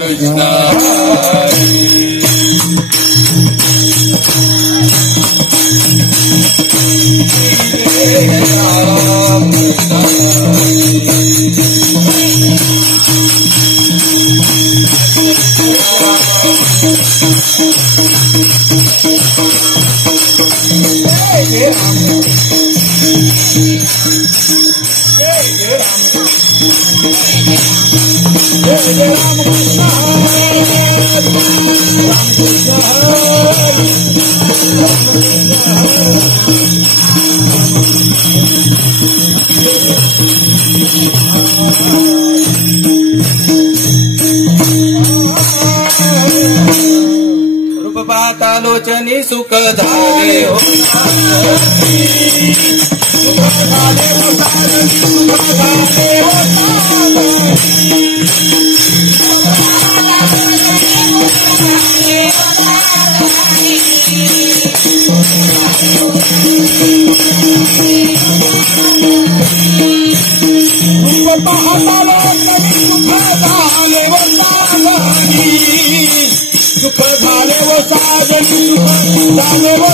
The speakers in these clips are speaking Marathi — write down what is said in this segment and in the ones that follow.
कृष्ण रूपपातालोचनी सुख धारे हो सुख झाले वो साजनी झाले वो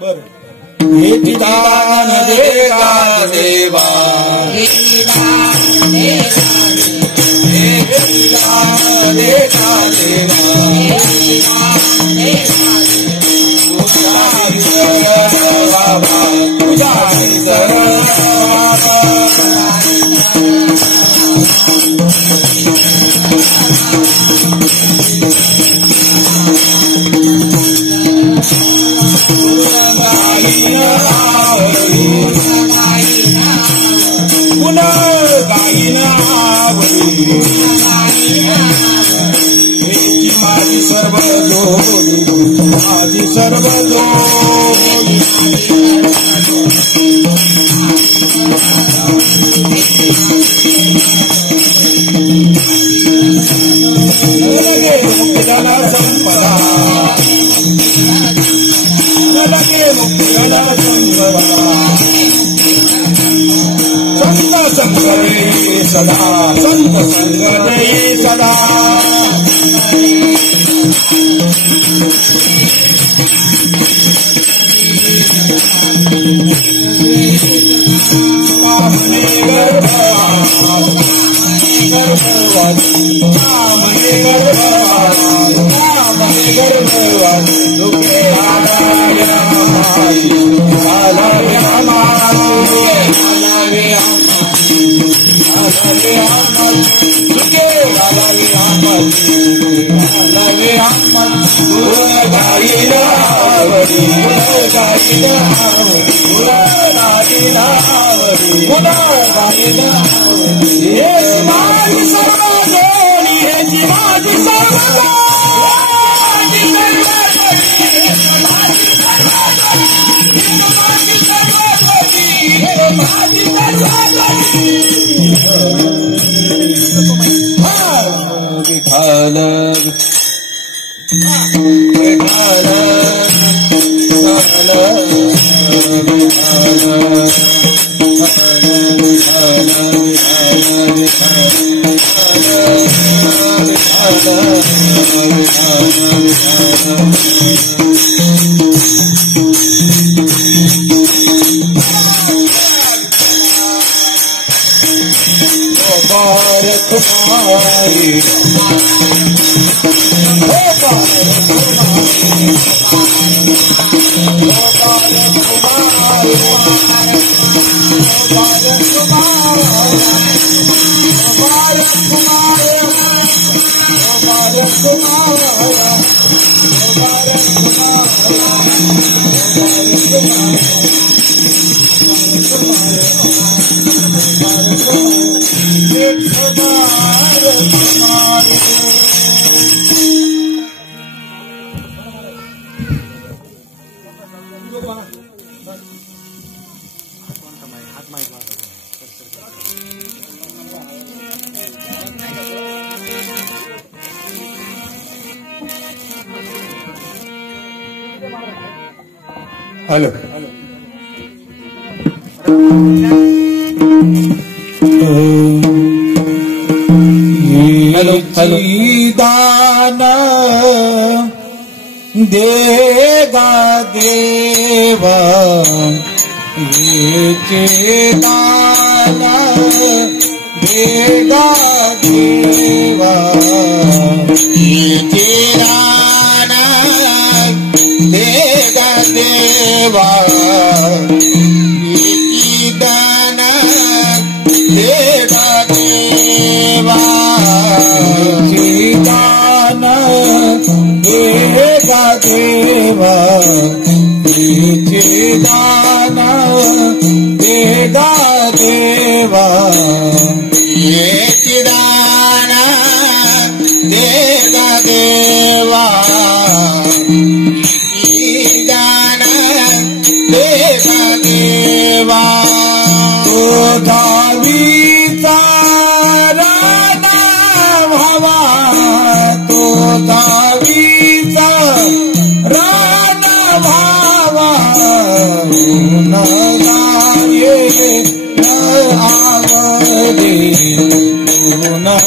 बर हे दान देगा देवा हे दान देगा बाबा तुझा माझी सर्व मुक्तिदाना संपदा मुक्तिदाना संपदा संत संगरे सदा संत संगरे सदा हेलो हेलो दान देगा देवा ये दान देगा देवा ये दान देगा देवा ये दान देगा देवा ये दान देगा देवा ये दान देगा देवा ये दान देगा देवा देवा तो दावीचा राणा भावा तो दावीचा राणा भावा न गाये न आवडे न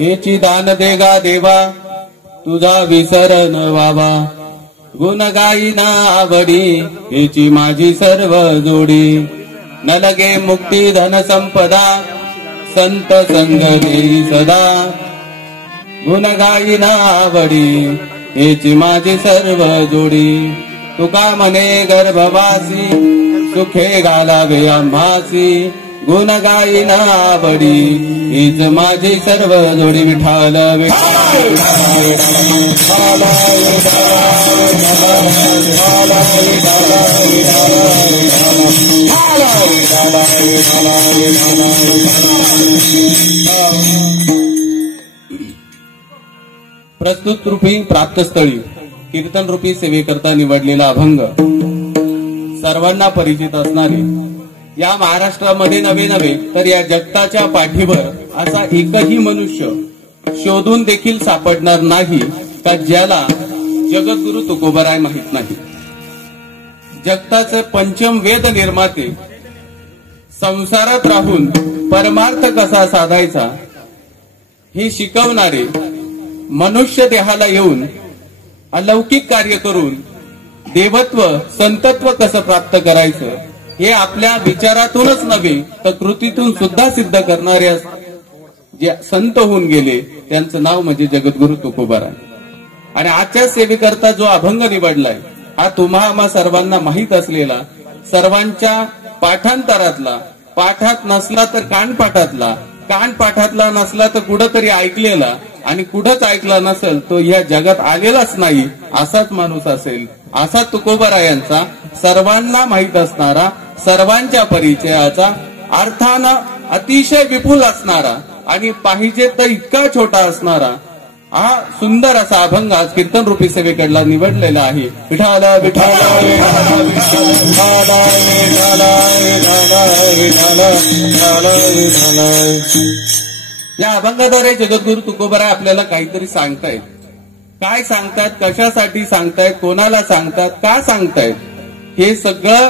याची दान देगा देवा तुझा विसर न व्हावा गुण गाईना आवडी याची माझी सर्व जोडी न लगे मुक्ती धन संपदा संत संग देई सदा गुण गाईना आवडी हेची माझी सर्व जोडी. तुका म्हणे गर्भवासी सुखे घालावे आम्हासी. गुण गाईना आवडी हीच माझी सर्व जोडी. विठाल प्रस्तुत रूपी प्राप्तस्थळी कीर्तन रूपी सेवेकरता निवडलेला अभंग सर्वांना परिचित असणारे, या महाराष्ट्रामध्ये नव्हे तर या जगताच्या पाठीवर असा एकही मनुष्य शोधून देखील सापडणार नाही का ज्याला जगद्गुरु तुकोबराय माहित नाही. जगताचे पंचम वेद निर्माते, संसारात राहून परमार्थ कसा साधायचा हे शिकवणारे, मनुष्य देहाला येऊन अलौकिक कार्य करून देवत्व संतत्व कसं प्राप्त करायचं हे आपल्या विचारातूनच नव्हे तर कृतीतून सुद्धा सिद्ध करणारे जे संत होऊन गेले त्यांचं नाव म्हणजे जगद्गुरु तुकोबराय. आणि आजच्या सेवेकरता जो अभंग निवडलाय हा तुम्हा सर्वांना माहीत असलेला, सर्वांच्या पाठांतरातला, पाठात नसला तर कानपाठातला, कानपाठातला नसला तर कुठंतरी ऐकलेला, आणि कुठंच ऐकला नसेल तो या जगात आलेलाच नाही असाच माणूस असेल. असा तुकोबरायांचा सर्वांना माहीत असणारा, सर्वांच्या परिचयाचा, अर्थानं अतिशय विपुल असणारा आणि पाहिजे तर इतका छोटा असणारा हा सुंदर असा अभंग आज कीर्तन रूपी सेवेकडला निवडलेला आहे. विठाल विठाल या अभंगाद्वारे जगद्गुरु तुकोबराय आपल्याला काहीतरी सांगतायत. काय सांगतात, कशासाठी सांगतायत, कोणाला सांगतात, का सांगतायत, हे सगळं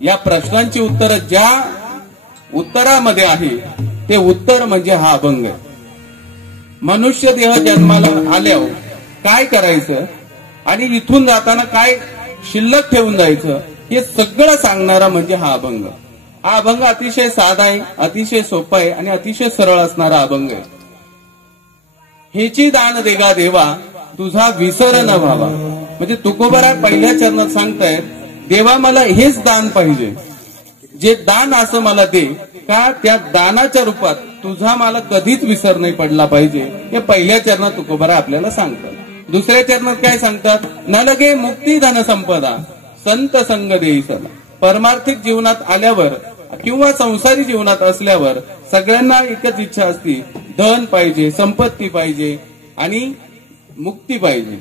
या प्रश्नांची उत्तर ज्या उत्तरामध्ये आहे ते उत्तर म्हणजे हा अभंग आहे. मनुष्य देह जन्माला आल्यावर काय करायचं आणि इथून जाताना काय शिल्लक ठेवून जायचं हे सगळं सांगणारा म्हणजे हा अभंग. हा अभंग अतिशय साधा आहे, अतिशय सोपा आहे आणि अतिशय सरळ असणारा अभंग आहे. हेची दान देगा देवा तुझा विसर न व्हावा. म्हणजे तुकोबराय पहिल्या चरणात सांगतायत, देवा मला हेच दान पाहिजे, जे दान असं मला दे का त्या दानाच्या रूपात तुझा मला कधीच विसर नाही पडला पाहिजे. हे पहिल्या चरणात तुकोबराय आपल्याला सांगतात. दुसऱ्या चरणात काय सांगतात, न लगे मुक्ती धन संपदा संत संग देई सदा. परमार्थिक जीवनात आल्यावर किंवा संसारी जीवनात असल्यावर सगळ्यांना एकच इच्छा असते, धन पाहिजे, संपत्ती पाहिजे आणि मुक्ती पाहिजे.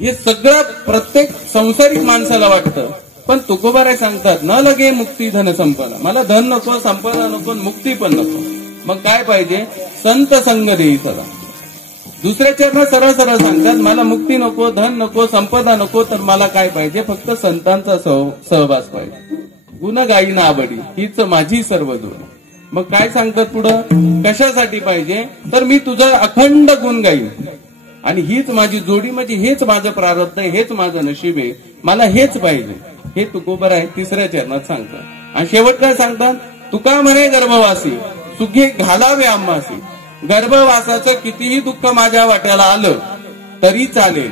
हे सगळं प्रत्येक संसारिक माणसाला वाटतं. पण तुकोबराय सांगतात, न लगे मुक्ती धन संपदा. मला धन नको, संपदा नको, मुक्ती पण नको. मग काय पाहिजे, संत संग देई सदा. दुसऱ्या चरणात सरळ सरळ सांगतात, मला मुक्ती नको, धन नको, संपदा नको, तर मला काय पाहिजे, फक्त संतांचा सहवास पाहिजे. गुण गाईना आवडी हीच माझी सर्व जोडी. मग काय सांगतात पुढं, कशासाठी पाहिजे, तर मी तुझं अखंड गुण गाईन आणि हीच माझी जोडी, म्हणजे हेच माझं प्रारब्ध आहे, हेच माझं नशीब आहे, मला हेच पाहिजे. हे तुकोबराय तिसऱ्या चरणात सांगतात. आणि शेवट काय सांगतात, तुका म्हणे गर्भवासी सुखे घालावे आम्हासी. गर्भवासाचं कितीही दुःख माझ्या वाट्याला आलं तरी चालेल,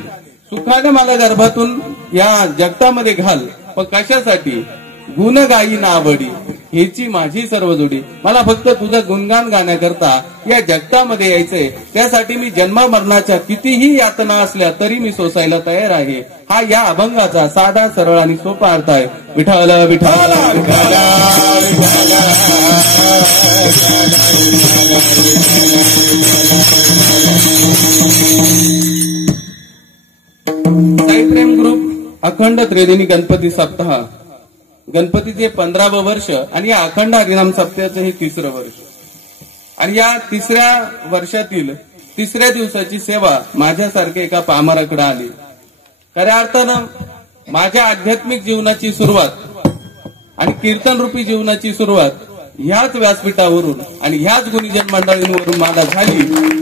सुखाने मला गर्भातून या जगतामध्ये घाल. पण कशासाठी, गुण गाईना आवडी हेची माझी सर्व जोडी. मला फक्त तुझं गुणगान गाण्याकरता या जगतामध्ये यायचंय. त्यासाठी मी जन्म मरणाच्या कितीही यातना असल्या तरी मी सोसायला तयार आहे. हा या अभंगाचा साधा सरळ आणि सोपा अर्थ आहे. विठाल विठाल साई प्रेम ग्रुप अखंड त्रिदिनी गणपती सप्ताह, गणपतीचे 15वं वर्ष आणि या अखंड हरिनाम सप्ताहाचं हे 3रं वर्ष. आणि या 3ऱ्या वर्षातील 3ऱ्या दिवसाची सेवा माझ्यासारख्या एका पामराकडे आली. खऱ्या अर्थानं माझ्या आध्यात्मिक जीवनाची सुरुवात आणि कीर्तन रूपी जीवनाची सुरुवात ह्याच व्यासपीठावरून आणि ह्याच गुणीजन मंडळींवरून मला झाली.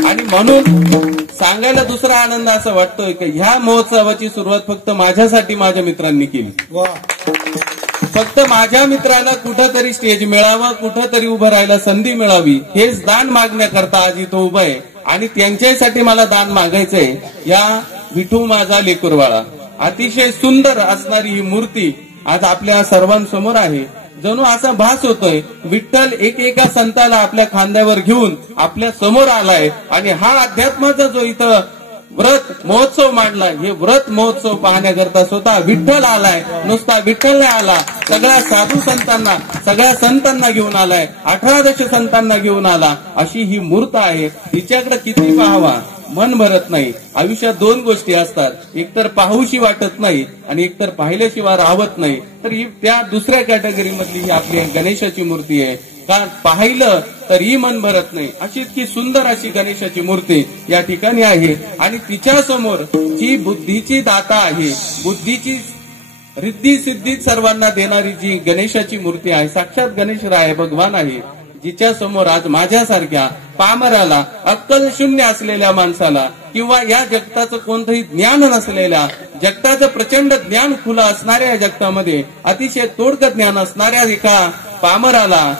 आणि म्हणून सांगायला दुसरा आनंद असं वाटतोय की ह्या महोत्सवाची सुरुवात फक्त माझ्यासाठी माझ्या मित्रांनी केली. फक्त माझ्या मित्राला कुठंतरी स्टेज मिळावं, कुठंतरी उभं राहायला संधी मिळावी, हेच दान मागण्याकरता आज इथं उभं आहे. आणि त्यांच्यासाठी मला दान मागायचंय. या विठू माझा लेकुरवाळा, अतिशय सुंदर असणारी ही मूर्ती आज आपल्या सर्वांसमोर आहे. जणू असा भास होतोय विठ्ठल एकेका संताला आपल्या खांद्यावर घेऊन आपल्या समोर आलाय. आणि हा अध्यात्माचा जो इथं व्रत महोत्सव मांडला, हे व्रत महोत्सव पाहण्याकरता स्वतः विठ्ठल आलाय. नुसता विठ्ठल नाही आला, सगळ्या साधू संतांना, सगळ्या संतांना घेऊन आलाय, 18 दश संतांना घेऊन आला. अशी ही मूर्त आहे. तिच्याकडे किती पाहावा मन भरत नाही. आयुष्यात दोन गोष्टी असतात, एकतर पाहूशी वाटत नाही आणि एकतर पाहिल्याशिवाय राहत नाही. तर ही त्या दुसऱ्या कॅटेगरी मधली ही आपली गणेशाची मूर्ती आहे. का पाहिलं तर ही मन भरत नाही, अशी इतकी सुंदर अशी गणेशाची मूर्ती या ठिकाणी आहे. आणि तिच्या समोर जी बुद्धीची दाता आहे, बुद्धीची रिद्धी सिद्धी सर्वांना देणारी जी गणेशाची मूर्ती आहे, साक्षात गणेशराय भगवान आहे. जिच्या समोर आज माझ्यासारख्या पामराला, अक्कल शून्य असलेल्या माणसाला किंवा या जगताचं कोणतंही ज्ञान नसलेल्या, जगताचं प्रचंड ज्ञान खुलं असणाऱ्या जगतामध्ये अतिशय तोडकं ज्ञान असणाऱ्या एका पामराला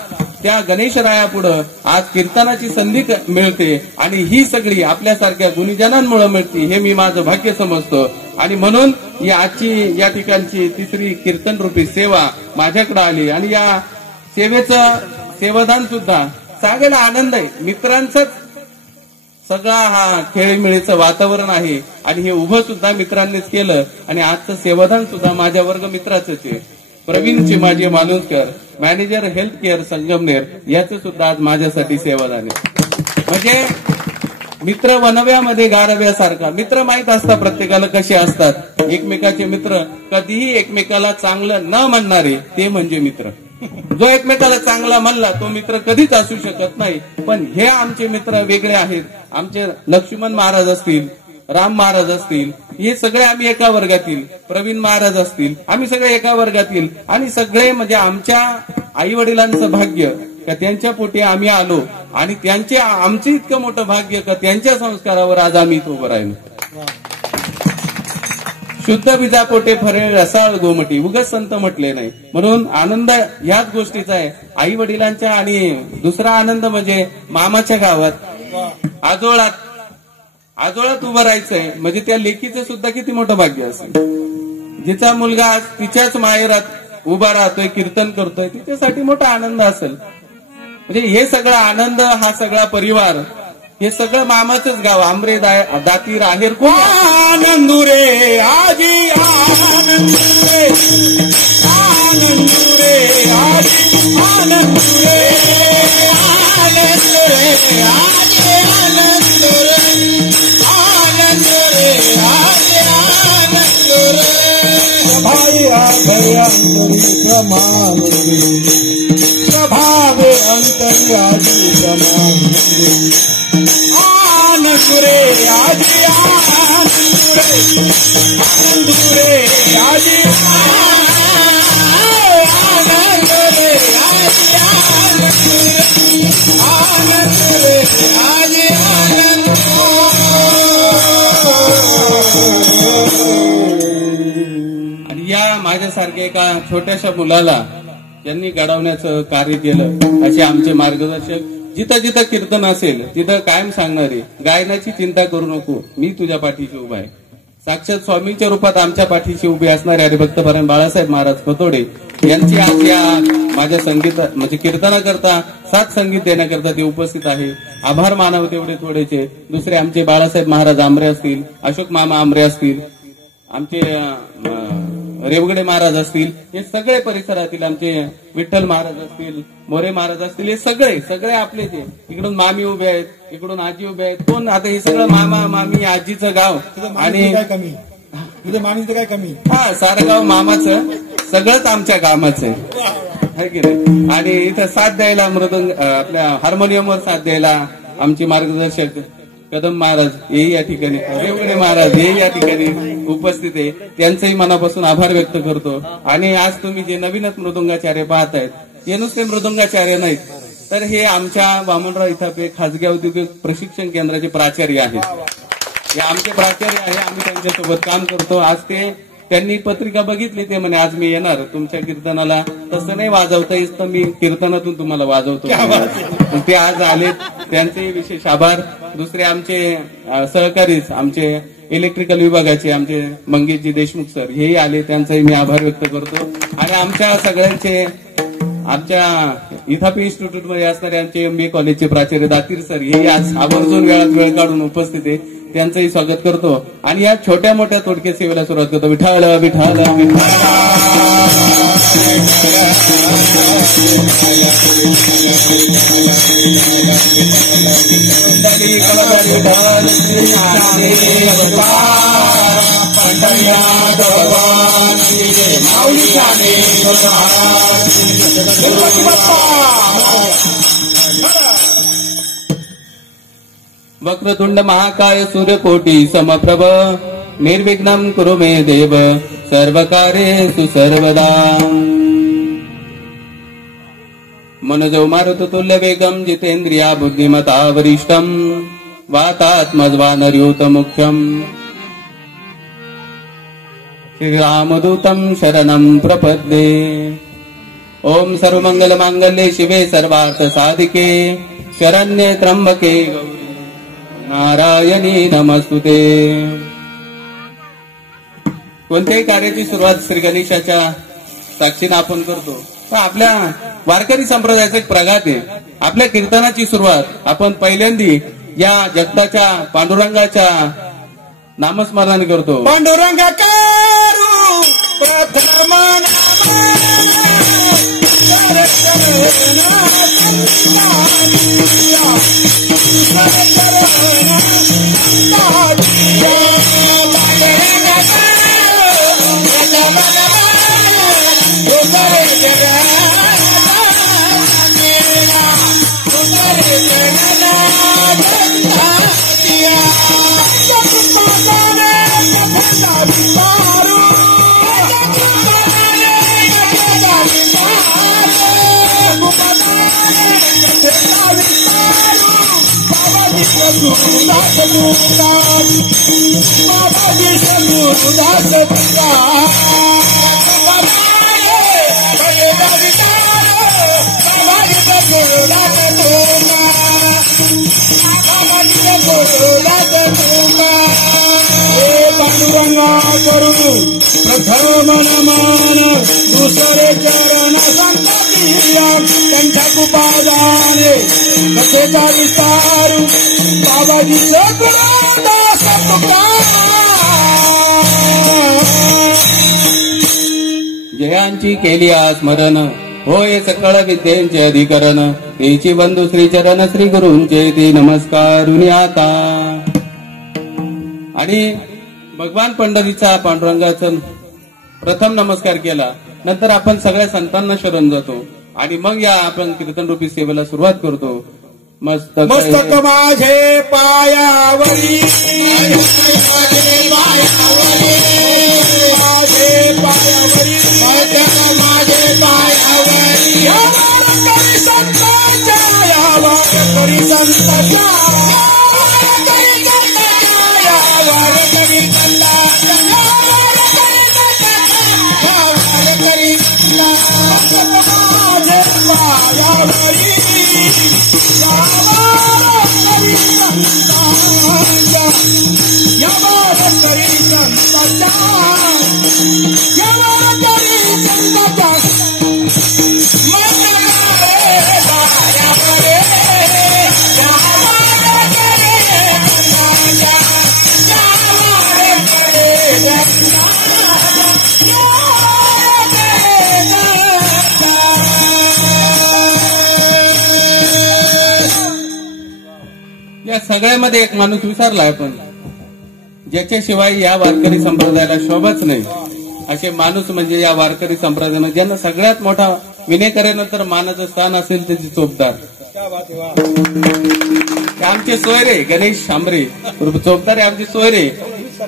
त्या गणेशरायापुढं आज कीर्तनाची संधी मिळते. आणि ही सगळी आपल्यासारख्या गुणीजनांमुळे मिळते, हे मी माझं भाग्य समजतो. आणि म्हणून ही आजची या ठिकाणची तिसरी कीर्तन रूपी सेवा माझ्याकडे आली. आणि या सेवेचं सेवादान सुद्धा सांगायला आनंद आहे. मित्रांचाच सगळा हा खेळीमेळीचं वातावरण आहे. आणि हे उभं सुद्धा मित्रांनीच केलं. आणि आजचं सेवादान सुद्धा माझ्या वर्ग मित्राचंच आहे. Praveen Chimaji Maluskar, manager health care Sangamner, याचं सुद्धा आज माझ्यासाठी सेवादान आहे. म्हणजे मित्र वनव्यामध्ये गारव्यासारखा. मित्र माहित असतात प्रत्येकाला कसे असतात. एकमेकाचे मित्र, कधीही एकमेकाला चांगलं न म्हणणारे ते म्हणजे मित्र. जो एकमेकाला चांगला म्हणला तो मित्र कधीच असू शकत नाही. पण हे आमचे मित्र वेगळे आहेत. आमचे लक्ष्मण महाराज असतील, राम महाराज असतील, हे सगळे आम्ही एका वर्गातील. प्रवीण महाराज असतील, आम्ही सगळे एका वर्गातील. आणि सगळे म्हणजे आमच्या आई वडिलांचं भाग्य का त्यांच्या पोटी आम्ही आलो. आणि त्यांचे आमचे इतकं मोठं भाग्य का त्यांच्या संस्कारावर आज आम्ही इथं उभं राहिलो. शुद्ध बीजापोटे फरे रसाळ गोमटी, उगाच संत म्हटले नाही. म्हणून आनंद ह्याच गोष्टीचा आहे, आई वडिलांच्या. आणि दुसरा आनंद म्हणजे मामाच्या गावात आजोळात उभं राहायचंय. म्हणजे त्या लेकीचं सुद्धा किती मोठं भाग्य असेल. जिचा मुलगा तिच्याच माहेरात उभा राहतोय, कीर्तन करतोय, तिच्यासाठी मोठा आनंद असेल. म्हणजे हे सगळा आनंद, हा सगळा परिवार, हे सगळं मामाचंच गाव. आंबरे दाती राहेर आनंदुरे आजी आनंदुरे आनंदुरे आजी आनंदुरे आनंदुरे आजी आनंदुरे आनंदुरे आजी आनंदुरे भाई अभयंतरी प्रमाणुरे प्रभावे अंतरी आजी प्रमाणुरे आनंदुरे आजी आनंदुरे आनंदुरे आजी आनंदुरे आजी आनंदुरे आजी आणि या माझ्यासारख्या एका छोट्याशा मुलाला ज्यांनी घडवण्याचं कार्य केलं असे आमचे मार्गदर्शक. जिथं जिथं कीर्तन असेल तिथं कायम सांगणारे, गायनाची चिंता करू नको, मी तुझ्या पाठीशी उभा आहे. साक्षात स्वामींच्या रूपात आमच्या पाठीशी उभे असणारे हरिभक्तपरायण बाळासाहेब महाराज खतोडे यांची आज या माझ्या संगीत म्हणजे कीर्तनाकरता साथ संगीत देण्याकरता ते उपस्थित आहे. आभार मानावे तेवढे थोडेचे. दुसरे आमचे बाळासाहेब महाराज आंबरे असतील, अशोक मामा आंबरे असतील, आमचे रेवगडे महाराज असतील, हे सगळे परिसरातील आमचे विठ्ठल महाराज असतील, मोरे महाराज असतील, हे सगळे आपलेच आहे. इकडून मामी उभे आहेत, इकडून आजी उभे आहेत. कोण आता हे सगळं मामा मामी आजीचं गाव. आणि तुझं मामीचं काय कमी. हा, सारं गाव मामाचं, सगळंच आमच्या कामाचं आहे की नाही. आणि इथं साथ द्यायला मृदंग आपल्या हार्मोनियमवर साथ द्यायला आमचे मार्गदर्शक कदम महाराज हेही या ठिकाणी, रेवगडे महाराज हेही या ठिकाणी उपस्थित आहे. त्यांचंही मनापासून आभार व्यक्त करतो. आणि आज तुम्ही जे नवीनच मृदुंगाचार्य पाहतायत, हे नुसते मृदुंगाचार्य नाहीत, तर हे आमच्या वामनराव इथं खाजगी औद्योगिक प्रशिक्षण केंद्राचे प्राचार्य आहेत. हे आमचे प्राचार्य आहे. आम्ही त्यांच्यासोबत काम करतो. आज ते त्यांनी पत्रिका बघितली, ते म्हणे आज मी येणार तुमच्या कीर्तनाला. तसं नाही वाजवता येत तर मी कीर्तनातून तुम्हाला वाजवतो. ते आज आले, त्यांचे विशेष आभार. दुसरे आमचे सहकारीच आमचे इलेक्ट्रिकल विभागाचे आमचे मंगेशजी देशमुख सर हेही आले, त्यांचाही मी आभार व्यक्त करतो. आणि आमच्या सगळ्यांचे आमच्या इथापी इन्स्टिट्यूटमध्ये असणारे आमचे MBA कॉलेजचे प्राचार्य दातीर सर हेही आज आवर्जून वेळात वेळ काढून उपस्थित आहे, त्यांचंही स्वागत करतो. आणि या छोट्या मोठ्या तोडके सेवेला सुरुवात करतो. विठाल विठाल वक्रतुंड महाकाय सूर्यकोटी समप्रभ निर्विघ्नं कुरु मे देव सर्वकार्येषु सर्वदा. मनोजो मारुततुल्य वेगं जितेन्द्रिया बुद्धिमता वरिष्ठं वातात्मज्वानर्यूत मुख्यम् श्रीरामदूतं शरणं प्रपद्ये. ओम सर्वमंगलमांगल्ये शिवे सर्वार्थ साधिके शरण्ये त्र्यंबके गौरी नारायणी नमस्तुते. कोणत्याही कार्याची सुरुवात श्री गणेशाच्या साक्षीने आपण करतो. तर आपल्या वारकरी संप्रदायाचा एक प्रघात आहे. आपल्या कीर्तनाची सुरुवात आपण पहिल्यांदी या जगताच्या पांडुरंगाच्या नामस्मरणाने करतो. पांडुरंगा करू प्रथम प्रथम नमन दुसरे चरण संततिया कंठ कुपादाने कथेचा विस्तार बाबाजी दास जयांची केली स्मरण होय सकळ विद्येचे अधिकरण तेची बंधू श्रीचरण श्री गुरूंचे ते नमस्कारुनी आता. आणि भगवान पंढरीचा पांडुरंगाचा प्रथम नमस्कार केला, नंतर आपण सगळ्या संतांना शरण जातो आणि मग या आपण कीर्तन रूपी सेवेला सुरुवात करतो. मस्तक माझे पायावरी माझे पायावरी माझे पायावरी यावर संताच्या यावर करी संताच्या सगळ्यामध्ये एक माणूस विसरलाय, पण ज्याच्याशिवाय या वारकरी संप्रदायाला शोभच नाही असे माणूस म्हणजे या वारकरी संप्रदायामध्ये ज्यांना सगळ्यात मोठा विनेकऱ्यानंतर मानाचं स्थान असेल त्याचे चोपदार आमचे सोयरे गणेश शांबरे चोपदार आमचे सोयरे.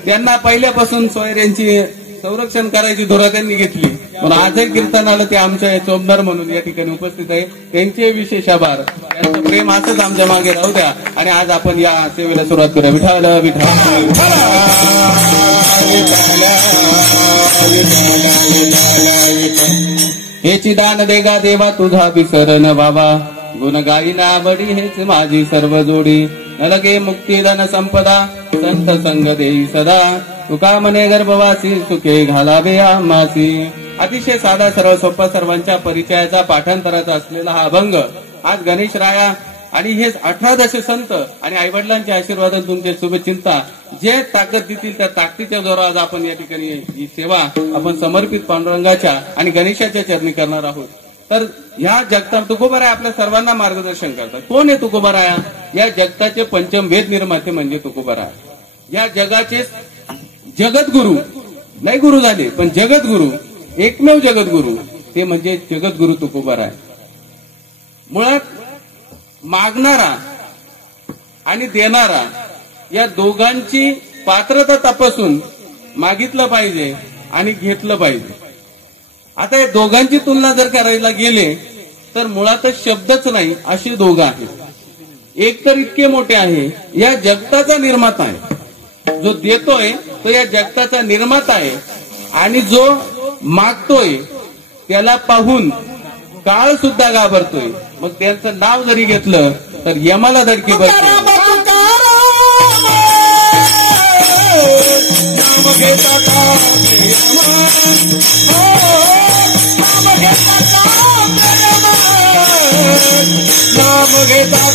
त्यांना पहिल्यापासून सोयऱ्यांची संरक्षण करायची धोरा त्यांनी घेतली, पण आजही कीर्तनाला ते आमच्या चोपदार म्हणून या ठिकाणी उपस्थित आहे. त्यांचे विशेष आभार. त्यांचं प्रेम असंच आमच्या मागे राहू द्या आणि आज आपण या सेवेला सुरुवात करूया. विठाल विठाल हेची दान देगा देवा तुझा विसरण बाबा गुण गाईना आवडी हेच माझी सर्व जोडी न लगे मुक्ती धन संपदा संत संग देई सदा तुका मने गर्भवासी सुखे घालावे आम्हासी. अतिशय साधा सरळ सोपा सर्वांच्या परिचयाचा पाठांतराचा असलेला हा अभंग आज गणेश राया आणि हे 18 संत आणि आईवडिलांच्या आशीर्वादाने तुमचे शुभचिंता जे ताकद देतील त्या ताकदीच्या जोरावर आज आपण या ठिकाणी ही सेवा आपण समर्पित पांडुरंगाच्या आणि गणेशाच्या चरणी करणार आहोत. तर ह्या जगता तुकोबाराया आपल्या सर्वांना मार्गदर्शन करतात. कोण आहे तुकोबाराया? या जगताचे पंचम वेद निर्माते म्हणजे तुकोबाराया. या जगाचे जगद्गुरु, नाही गुरु झाले पण जगद्गुरु, एकमेव जगद्गुरु ते म्हणजे जगद्गुरु तुकोबाराया. मुळात मागणारा आणि देणारा या दोघांची पात्रता तपासून मागितलं पाहिजे आणि घेतलं पाहिजे. आता या दोघांची तुलना जर करायला गेले तर मुळातच शब्दच नाही असे दोघं आहेत. एक तर इतके मोठे आहे, या जगताचा निर्माता आहे. जो देतोय तो या जगताचा निर्माता आहे आणि जो मागतोय त्याला पाहून काळ सुद्धा घाबरतोय. मग त्यांचं नाव जरी घेतलं तर यमाला धडकी बसते. नाम घेता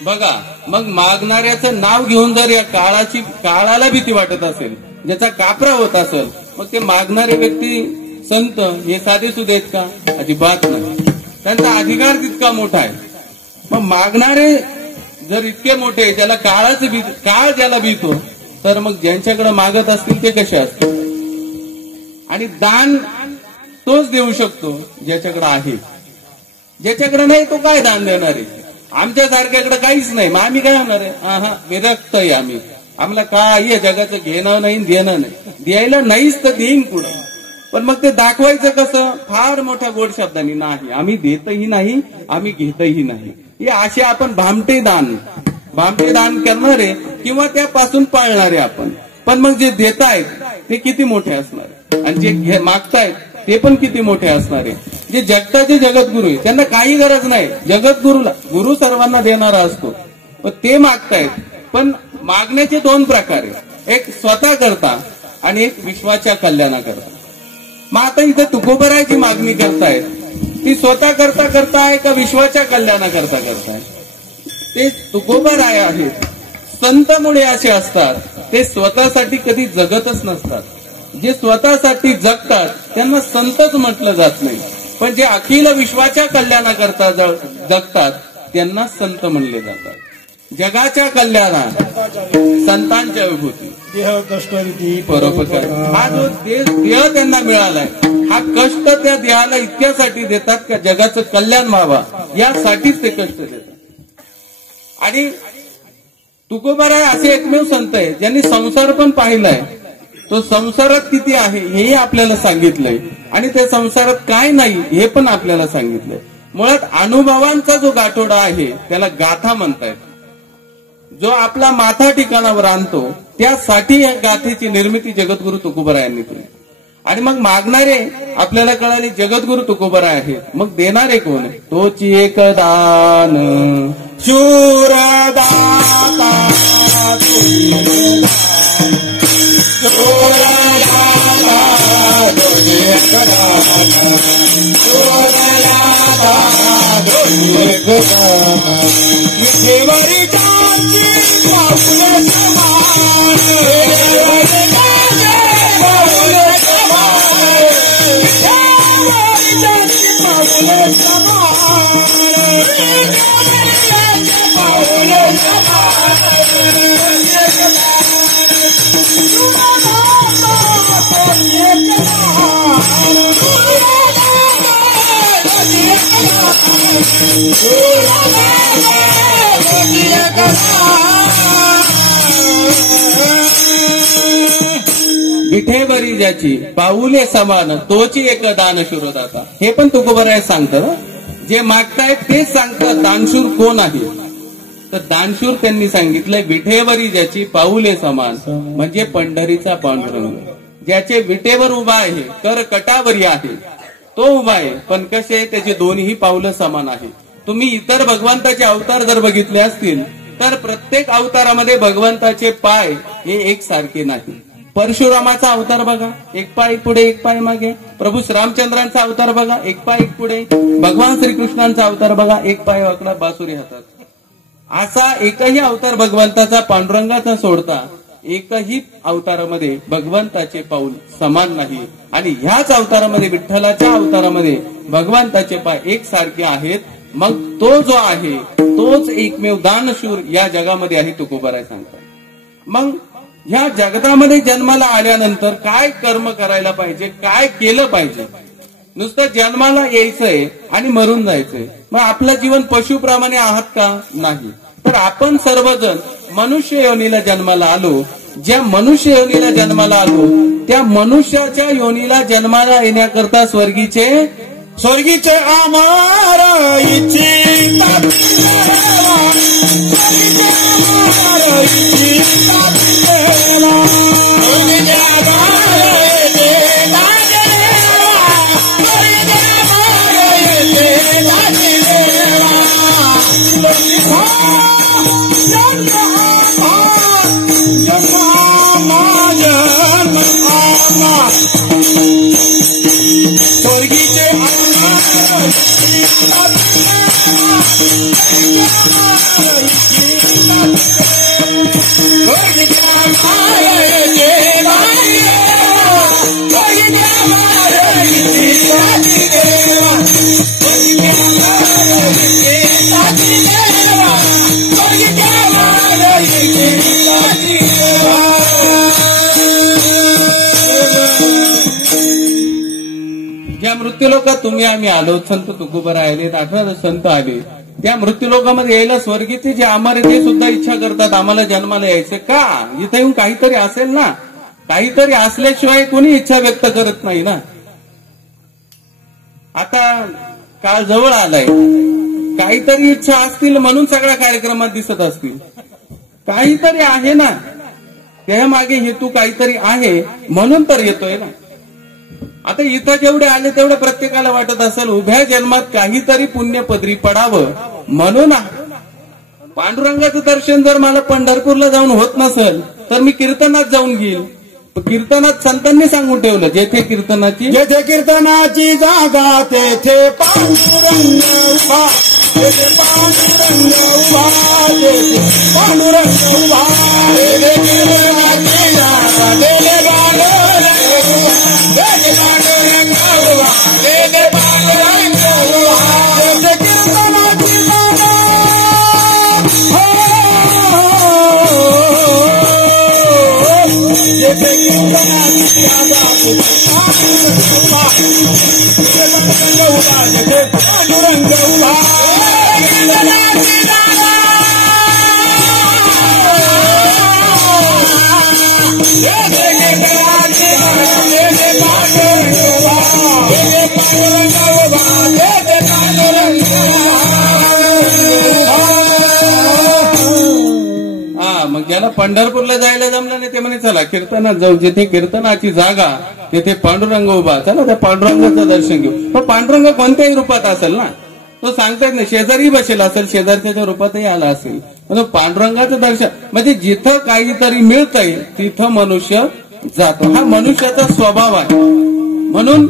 बघा, मग मागणाऱ्याचं नाव घेऊन जर या काळाला भीती वाटत असेल, ज्याचा कापरा होत असेल, मग ते मागणारे व्यक्ती संत हे साधे सुधे आहेत का? अजिबात नाही. त्यांचा अधिकार तितका मोठा आहे. मग मागणारे जर इतके मोठे, त्याला काळ ज्याला भीतो, तर मग ज्यांच्याकडे मागत असतील ते कसे असतील? आणि दान तोच देऊ शकतो ज्याच्याकडे आहे. ज्याच्याकडे नाही तो काय दान देणार आहे? आमच्यासारख्याकडे काहीच नाही, मग आम्ही काय होणार आहे? विरक्त आहे आम्ही. आम्हाला काय या जगाचं घेणं नाही देणं नाही. द्यायला नाहीच तर देईन पुढं. पण मग ते दाखवायचं कसं? फार मोठ्या गोड शब्दांनी नाही. आम्ही देतही नाही, आम्ही घेतही नाही. हे असे आपण भामटे दान करणारे किंवा त्यापासून पाळणारे आपण. पण मग जे देत आहेत ते किती मोठे असणार आणि जे मागतायत ते पण किती मोठे असणार आहे. जे जगताचे जगद्गुरु आहे त्यांना काही गरज नाही. जगद्गुरुला गुरु सर्वांना देणारा असतो, पण ते मागतायत. पण मागण्याचे दोन प्रकार आहे, एक स्वतः करता आणि एक विश्वाच्या कल्याणाकरता. मग आता इथे तुकोबारायाची मागणी करतायत, ती स्वतः करता आहे का विश्वाच्या कल्याणाकरता करताय? ते तुकोबाराया आहेत. संत मुळे असे असतात, ते स्वतःसाठी कधी जगतच नसतात. जे स्वतःसाठी जगतात त्यांना संतच म्हटलं जात नाही, पण जे अखिल विश्वाच्या कल्याणाकरता जगतात त्यांना संत म्हणले जातात. जगाच्या कल्याणात संतांच्या विभूती देह कष्ट परोपकार हा जो देह त्यांना मिळालाय, हा कष्ट त्या देहाला इतक्यासाठी देतात का जगाचं कल्याण व्हावा, यासाठीच ते कष्ट देतात. आणि तुकोबाराया असे एकमेव संत आहे ज्यांनी संसार पण पाहिलाय. तो संसारात किती आहे हेही आपल्याला सांगितलंय आणि त्या संसारात काय नाही हे पण आपल्याला सांगितलंय. मुळात अनुभवांचा जो गाठोडा आहे त्याला गाथा म्हणतायत. जो आपला माथा ठिकाणावर आणतो त्यासाठी या गाथेची निर्मिती जगद्गुरु तुकोबारायांनी केली. आणि मग मागणारे आपल्याला कळाले जगद्गुरु तुकोबाराय आहेत. मग देणारे कोण? तोची एक दान शूरदाता देवरी जाती पाऊले समान पाऊले समान विठेवरी ज्याची पाऊले समान तोची एक दानशूर दाता. हे पण तुकोबराय सांगतं. जे मागतायत तेच सांगतं दानशूर कोण आहे. तर दानशूर त्यांनी सांगितलंय विठेवरी ज्याची पाऊले समान म्हणजे पंढरीचा पांडुरंग. ज्याचे विटेवर उभा आहे कर कटावरी आहे तो उभा आहे. पण कसे त्याचे दोन्ही पावलं समान आहे. तुम्ही इतर भगवंताचे अवतार जर बघितले असतील तर प्रत्येक अवतारामध्ये भगवंताचे पाय हे एकसारखे नाही. परशुरामाचा अवतार बघा, एक पाय पुढे एक पाय मागे. प्रभू श्रीरामचंद्रांचा अवतार बघा, एक पाय एक पुढे. भगवान श्रीकृष्णांचा अवतार बघा, एक पाय वाकडा बासुरी हातात. असा एकही अवतार भगवंताचा पांडुरंगाचा सोडता एकही अवतारामध्ये भगवंताचे पाऊल समान नाही. आणि ह्याच अवतारामध्ये विठ्ठलाच्या अवतारामध्ये भगवंताचे पाय एकसारखे आहेत. मग तो जो आहे तोच एकमेव दानशूर या जगामध्ये आहे तुकोबराय सांगतात. मग ह्या जगतामध्ये जन्माला आल्यानंतर काय कर्म करायला पाहिजे, काय केलं पाहिजे. नुसतं जन्माला यायचंय आणि मरून जायचंय. मग आपलं जीवन पशुप्रमाणे आहात का? नाही. तर आपण सर्वजण मनुष्य योनीला जन्माला आलो. ज्या मनुष्य योनीला जन्माला आलो त्या मनुष्याच्या योनीला जन्माला येण्याकरता स्वर्गीचे आमार इच्छिता ज्या मृत्यूलोकात तुम्ही आम्ही आलो, संत तुकोबराय आले, 18 संत आले, त्या मृत्यूलोकामध्ये यायला स्वर्गीचे जे अमर आहे ते सुद्धा इच्छा करतात आम्हाला जन्माला यायचं का. इथे येऊन काहीतरी असेल ना. काहीतरी असल्याशिवाय कोणी इच्छा व्यक्त करत नाही ना. आता काळ जवळ आलाय, काहीतरी इच्छा असतील म्हणून सगळ्या कार्यक्रमात दिसत असतील. काहीतरी आहे ना, त्या मागे हेतू काहीतरी आहे म्हणून तर येतोय ना. आता इथं जेवढे आले तेवढे प्रत्येकाला वाटत असेल उभ्या जन्मात काहीतरी पुण्य पदरी पडावं म्हणून. पांडुरंगाचं दर्शन जर मला पंढरपूरला जाऊन होत नसेल तर मी कीर्तनात जाऊन घेईल. कीर्तनात संतांनी सांगून ठेवलं जेथे कीर्तनाची जागा तेथे पांडुरंग उभा, तेथे पांडुरंग उभा, तेथे पांडुरंग उभा. तेथे कीर्तनाची जागा तेथे पांडुरंग उभा, तेथे पांडुरंग उभा, तेथे पांडुरंग उभा. तेथे कीर्तनाची जागा तेथे कीर्तनाची जागा तेथे पांडुरंग उभा, कीर्तनाची जागा तेथे कीर्तनाची जागा तेथे पांडुरंग उभा, तेथे पांडुरंग उभा, तेथे पांडुरंग हा. मग ज्याला पंढरपूरला जायला जमलं नाही ते म्हणे चला कीर्तनात जाऊ. जिथे कीर्तनाची जागा तिथे पांडुरंग उभा, चला त्या पांडुरंगाचं दर्शन घेऊ. पण पांडुरंग कोणत्याही रूपात असेल ना, तो सांगतायत ना. शेजारी बसेल असेल, शेजारच्या रूपातही आला असेल. पण पांडुरंगाचं दर्शन म्हणजे जिथं काहीतरी मिळतंय तिथं मनुष्य जातो. हा मनुष्याचा स्वभाव आहे. म्हणून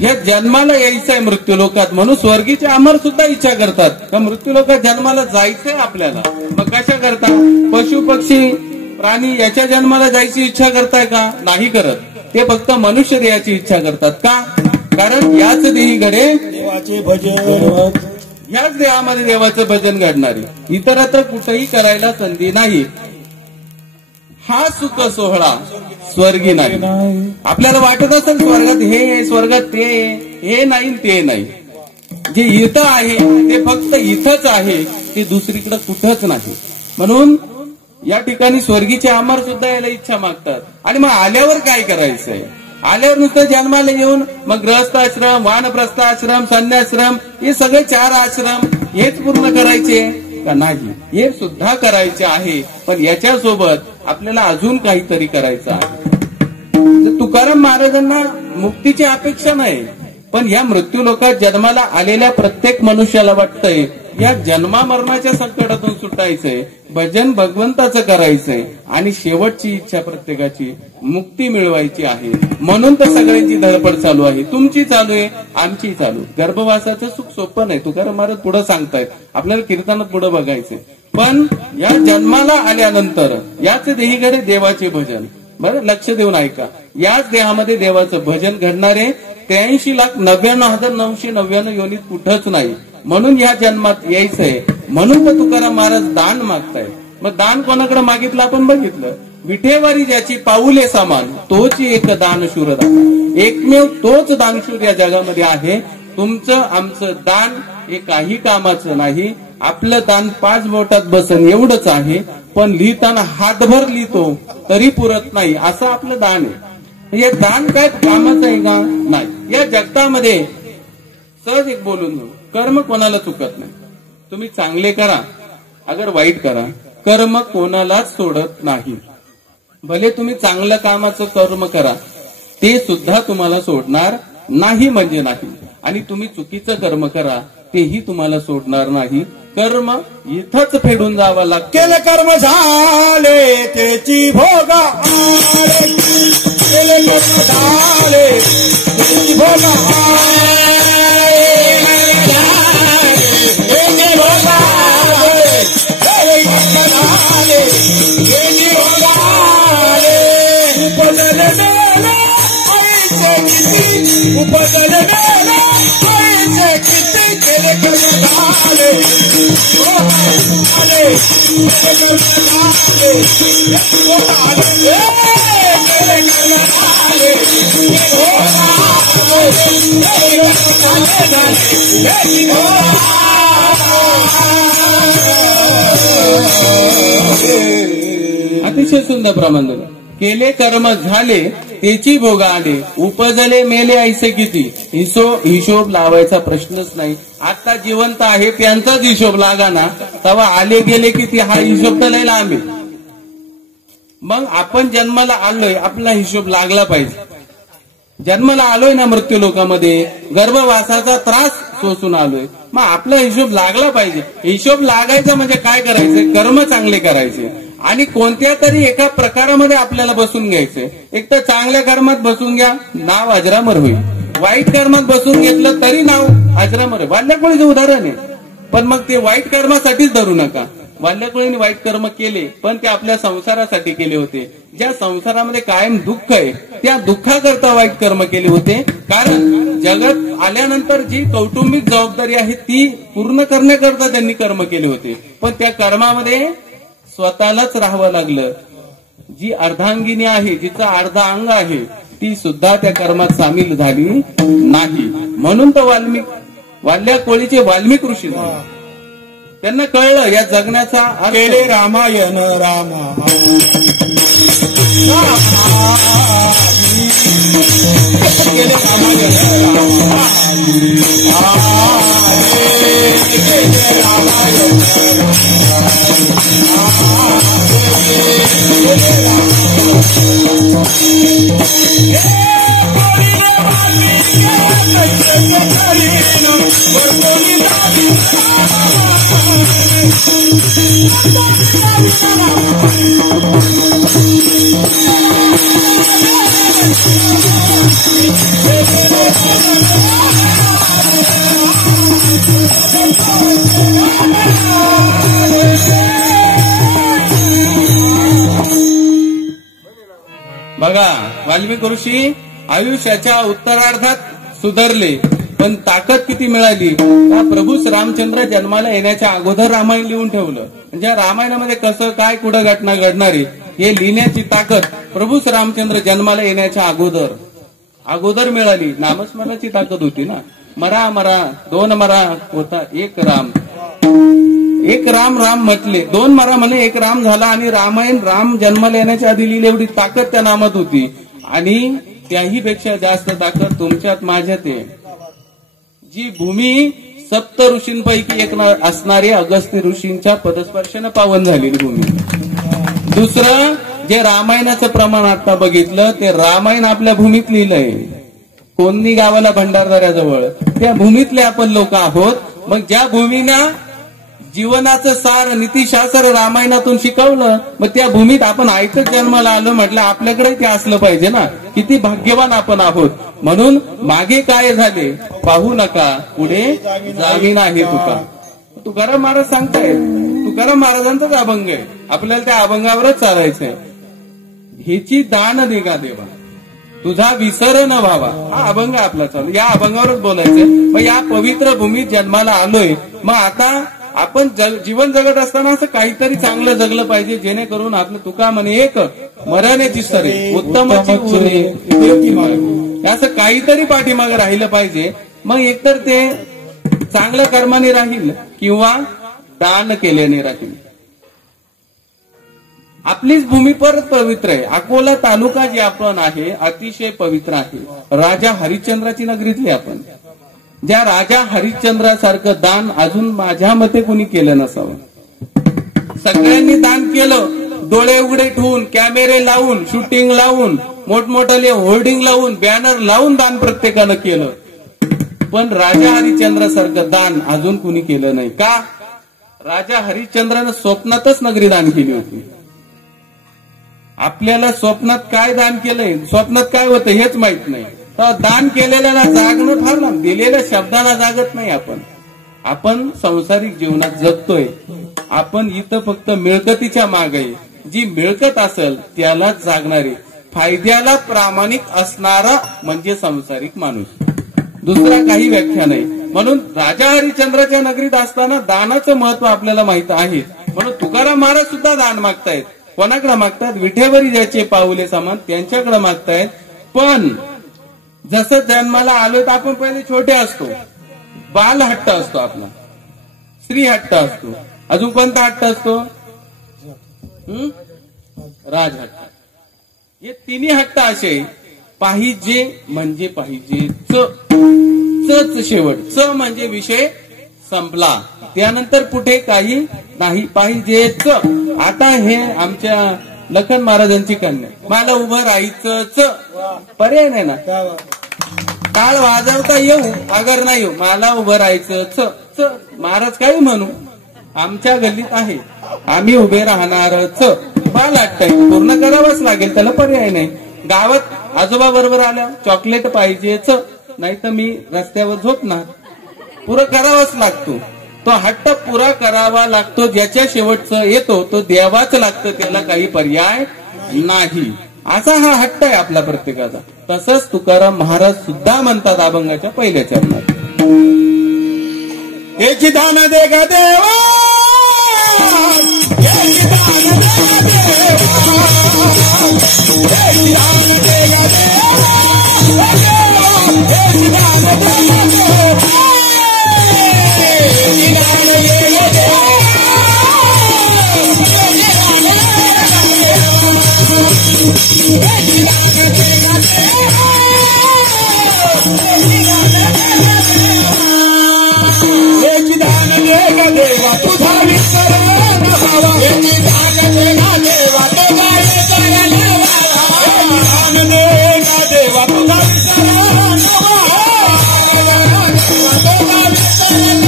या जन्माला यायचं आहे मृत्यूलोकात म्हणून स्वर्गीचे अमर सुद्धा इच्छा करतात का मृत्यूलोकात जन्माला जायचंय आपल्याला. मग कशा करता? पशु पक्षी प्राणी याच्या जन्माला जायची इच्छा करताय का? नाही करत. ते फक्त मनुष्य देहाची इच्छा करतात. का? कारण याच देही घडे देवाचे भजन, ह्याच देहामध्ये देवाचं भजन घडणारे, इतरत्र कुठेही करायला संधी नाही. हा सुख सोहळा स्वर्गी नाही. आपल्याला वाटत असेल स्वर्गात हे आहे, स्वर्गात ते आहे, हे नाही ते नाही. जे इथं आहे ते फक्त इथंच आहे, ते दुसरीकडे कुठंच नाही. म्हणून या ठिकाणी स्वर्गीचे अमर सुद्धा यायला इच्छा मागतात. आणि मग आल्यावर काय करायचंय? आल्यावर नुसतं जन्माला येऊन मग गृहस्थाश्रम, वानप्रस्थाश्रम, संन्याश्रम हे सगळे 4 आश्रम हेच पूर्ण करायचे का? नाही, हे सुद्धा करायचे आहे. पण याच्यासोबत आपल्याला अजून काहीतरी करायचं आहे. तुकाराम महाराजांना मुक्तीची अपेक्षा नाही, पण या मृत्यूलोकात जन्माला आलेल्या प्रत्येक मनुष्याला वाटतंय या जन्मामरणाच्या संकटातून सुटायचंय, भजन भगवंताचं करायचंय आणि शेवटची इच्छा प्रत्येकाची मुक्ती मिळवायची आहे. म्हणून तर सगळ्यांची धडपड चालू आहे. तुमची चालू आहे, आमची चालू. गर्भवासाचं सुख सोपं नाही, तुकाराम महाराज पुढे सांगतायत. आपल्याला कीर्तनात पुढे बघायचंय. पण या जन्माला आल्यानंतर याच देहीकडे देवाचे भजन. बरं, लक्ष देऊन ऐका. याच देहामध्ये देवाचं भजन घडणारे 83,99,999 योनीत कुठंच नाही. म्हणून या जन्मात यायचंय. म्हणून तर तुकाराम महाराज दान मागताय. मग दान कोणाकडे मागितलं आपण बघितलं. विठेवारी ज्याची पाऊले समान तोच एक दानशूर दाता. एकमेव तोच दानशूर या जगामध्ये आहे. तुमचं आमचं दान हे काही कामाचं नाही. आपलं दान 5 बोटात बसन एवढंच आहे. पण लिहिताना हातभर लिहितो तरी पुरत नाही, असं आपलं दान आहे. हे दान काय कामाचं आहे का? नाही. या जगतामध्ये सहज एक बोलून घेऊ, कर्म कोणाला चुकत नाही. तुम्ही चांगले करा अगर वाईट करा, कर्म कोणालाच सोडत नाही. भले तुम्ही चांगल्या कामाचं कर्म करा, ते सुद्धा तुम्हाला सोडणार नाही म्हणजे नाही. आणि तुम्ही चुकीचं कर्म करा, तेही तुम्हाला सोडणार नाही. कर्म इथंच फेडून जावं लागतं. केले कर्म झाले त्याची भोग आले, केले कर्म झाले त्याची भोग उपजले उपजले किती केले कर्म झाले अतिशय सुंदर प्रबंध. केले कर्म झाले त्याची भोग आले, उपजले मेले ऐसे किती. हिशोब लावायचा प्रश्नच नाही. आता जिवंत आहे त्यांचाच हिशोब लागा ना, तेव्हा आले गेले किती हा हिशोब तर लय लांब आहे. मग आपण जन्माला आलोय, आपला हिशोब लागला पाहिजे. जन्माला आलोय ना मृत्यू लोकामध्ये, गर्भवासाचा त्रास सोसून आलोय, मग आपला हिशोब लागला पाहिजे. हिशोब लागायचा म्हणजे काय करायचं? कर्म चांगले करायचे आणि कोणत्या तरी एका प्रकारामध्ये आपल्याला बसून घ्यायचंय. एक तर चांगल्या कर्मात बसून घ्या, नाव अजरामर होईल. वाईट कर्मात बसून घेतलं तरी नाव अजरामर आहे. वाल्याकोळीचं उदाहरण आहे. पण मग ते वाईट कर्मासाठीच धरू नका. वाल्याकोळीने वाईट कर्म केले, पण ते आपल्या संसारासाठी केले होते. ज्या संसारामध्ये कायम दुःख आहे, त्या दुःखाकरता वाईट कर्म केले होते. कारण जगात आल्यानंतर जी कौटुंबिक जबाबदारी आहे ती पूर्ण करण्याकरता त्यांनी कर्म केले होते. पण त्या कर्मामध्ये स्वतःलाच राहावं लागलं. जी अर्धांगिनी आहे, जिचा अर्धा अंग आहे, ती सुद्धा त्या कर्मात सामील झाली नाही. म्हणून तर वाल्या कोळीचे वाल्मिक ऋषी झाले. त्यांना कळलं या जगण्याचा केले रामायण रामा केले बघा, वाल्मिक ऋषी आयुष्याच्या उत्तरार्धात सुधारले, पण ताकद किती मिळाली? का प्रभू रामचंद्र जन्माला येण्याच्या अगोदर रामायण लिहून ठेवलं. म्हणजे रामायणामध्ये कसं काय कुठं घटना घडणारी हे लिहिण्याची ताकद प्रभू रामचंद्र जन्माला येण्याच्या अगोदर मिळाली. नामस्मरणाची ताकद होती ना. मरा मरा दोन मरा होता एक राम. एक राम राम म्हटले, दोन मरा म्हणे एक राम झाला. आणि रामायण राम जन्माला येण्याच्या आधी लिहिली एवढी ताकद त्या नामात होती. आणि त्याही पेक्षा जास्त ताकद तुमच्यात माझ्यात आहे. जी भूमी सप्त ऋषींपैकी एक असणारी अगस्त्य ऋषींच्या पदस्पर्शाने पावन झालेली भूमी. दुसरं जे रामायणाचं प्रमाण आता बघितलं ते रामायण आपल्या भूमीत लिहिलंय. कोणी गावाला भंडारदऱ्याजवळ त्या भूमीतले आपण लोक आहोत. मग ज्या भूमीनं जीवनाचं सार नीतिशास्त्र रामायणातून शिकवलं, मग त्या भूमीत आपण ऐकत जन्माला आलो म्हटलं आपल्याकडे ते असलं पाहिजे ना. किती भाग्यवान आपण आहोत. म्हणून मागे काय झाले पाहू नका, पुढे जावी नाही तुका. तुकाराम महाराज सांगतायत. तुकाराम महाराजांचाच अभंग आहे. आपल्याला त्या अभंगावरच चालायचंय. ह्याची दान दे गा देवा, तुझा विसर न व्हावा. हा अभंग आपला चालू. या अभंगावरच बोलायचंय. मग या पवित्र भूमीत जन्माला आलोय. मग आता आपण जीवन जगत असताना असं काहीतरी चांगलं जगलं पाहिजे, जेणेकरून आपलं तुका म्हणे एक मरण्याची सरे उत्तमाची उरे, असं काहीतरी पाठीमागे राहिलं पाहिजे. मग एकतर ते चांगल्या कर्माने राहील किंवा दान केल्याने राहील. आपलीच भूमी परत पवित्र आहे. अकोला तालुका जे आपण आहे अतिशय पवित्र आहे. राजा हरिश्चंद्राची नगरीतली आपण. ज्या राजा हरिश्चंद्रासारखं दान अजून माझ्या मते कोणी केलं नसावं. सगळ्यांनी दान केलं. डोळे उघडे ठेवून, कॅमेरे लावून, शूटिंग लावून, मोठमोठाले होर्डिंग लावून, बॅनर लावून दान प्रत्येकानं केलं. पण राजा हरिश्चंद्रासारखं दान अजून कुणी केलं नाही. का? राजा हरिश्चंद्रानं स्वप्नातच नगरी दान केली होती. आपल्याला स्वप्नात काय दान केलंय, स्वप्नात काय होतं हेच माहित नाही. तर दान केलेल्याला जागणं फार लांब, दिलेल्या शब्दाला जागत नाही. आपण संसारिक जीवनात जगतोय. आपण इथं फक्त मिळकतीच्या मागे. जी मिळकत असेल त्यालाच जागणारे, फायद्याला प्रामाणिक असणारा म्हणजे संसारिक माणूस. दुसरा काही व्याख्या नाही. म्हणून राजा हरिश्चंद्राच्या नगरीत असताना दानाचं महत्व आपल्याला माहित आहे. म्हणून तुकाराम महाराज सुद्धा दान मागतायत. कोणाकडे मागतात? विठेवरी ज्याचे पाऊले समान त्यांच्याकडे मागतायत. पण जसं जन्माला आलो तर आपण पहिले छोटे असतो. बाल हट्ट असतो आपला, स्त्री हट्ट असतो. अजून कोणता हट्ट असतो? राज हट्ट. हे तिन्ही हट्ट असे पाहिजे म्हणजे पाहिजे. च शेवट. च म्हणजे विषय संपला. त्यानंतर कुठे काही नाही. पाहिजेच. आता हे आमच्या लखन महाराजांची कन्या, मला उभं राहायचं पर्याय नाही ना. टाळ वाजवता येऊ अगर नाही येऊ, मला उभं राहायचं महाराज काही म्हणू, आमच्या गल्लीत आहे, आम्ही उभे राहणारच. बाल हट्ट पूर्ण करावंच लागेल, त्याला पर्याय नाही. गावात आजोबा बरोबर आल्या चॉकलेट पाहिजेच, नाही तर मी रस्त्यावर झोपणार. पुरं करावाच लागतो. तो हट्ट पुरा करावा लागतो. ज्याच्या शेवटचं येतो तो द्यावाच लागतं, त्याला काही पर्याय नाही. असा हा हट्ट आहे आपला प्रत्येकाचा. तसंच तुकाराम महाराज सुद्धा म्हणतात अभंगाच्या पहिल्या चरणात, याची दान दे गा देवा, याची दान दे गा देवा, याची दान दे गा देवा, याची दान दे गा देवा, याची दान दे गा देवा, देवा तुझा विसर न व्हावा, याची दान दे गा देवा, तुझा विसर न व्हावा, दान दे गा देवा, तुझा विसर न व्हावा, तुझा विसर न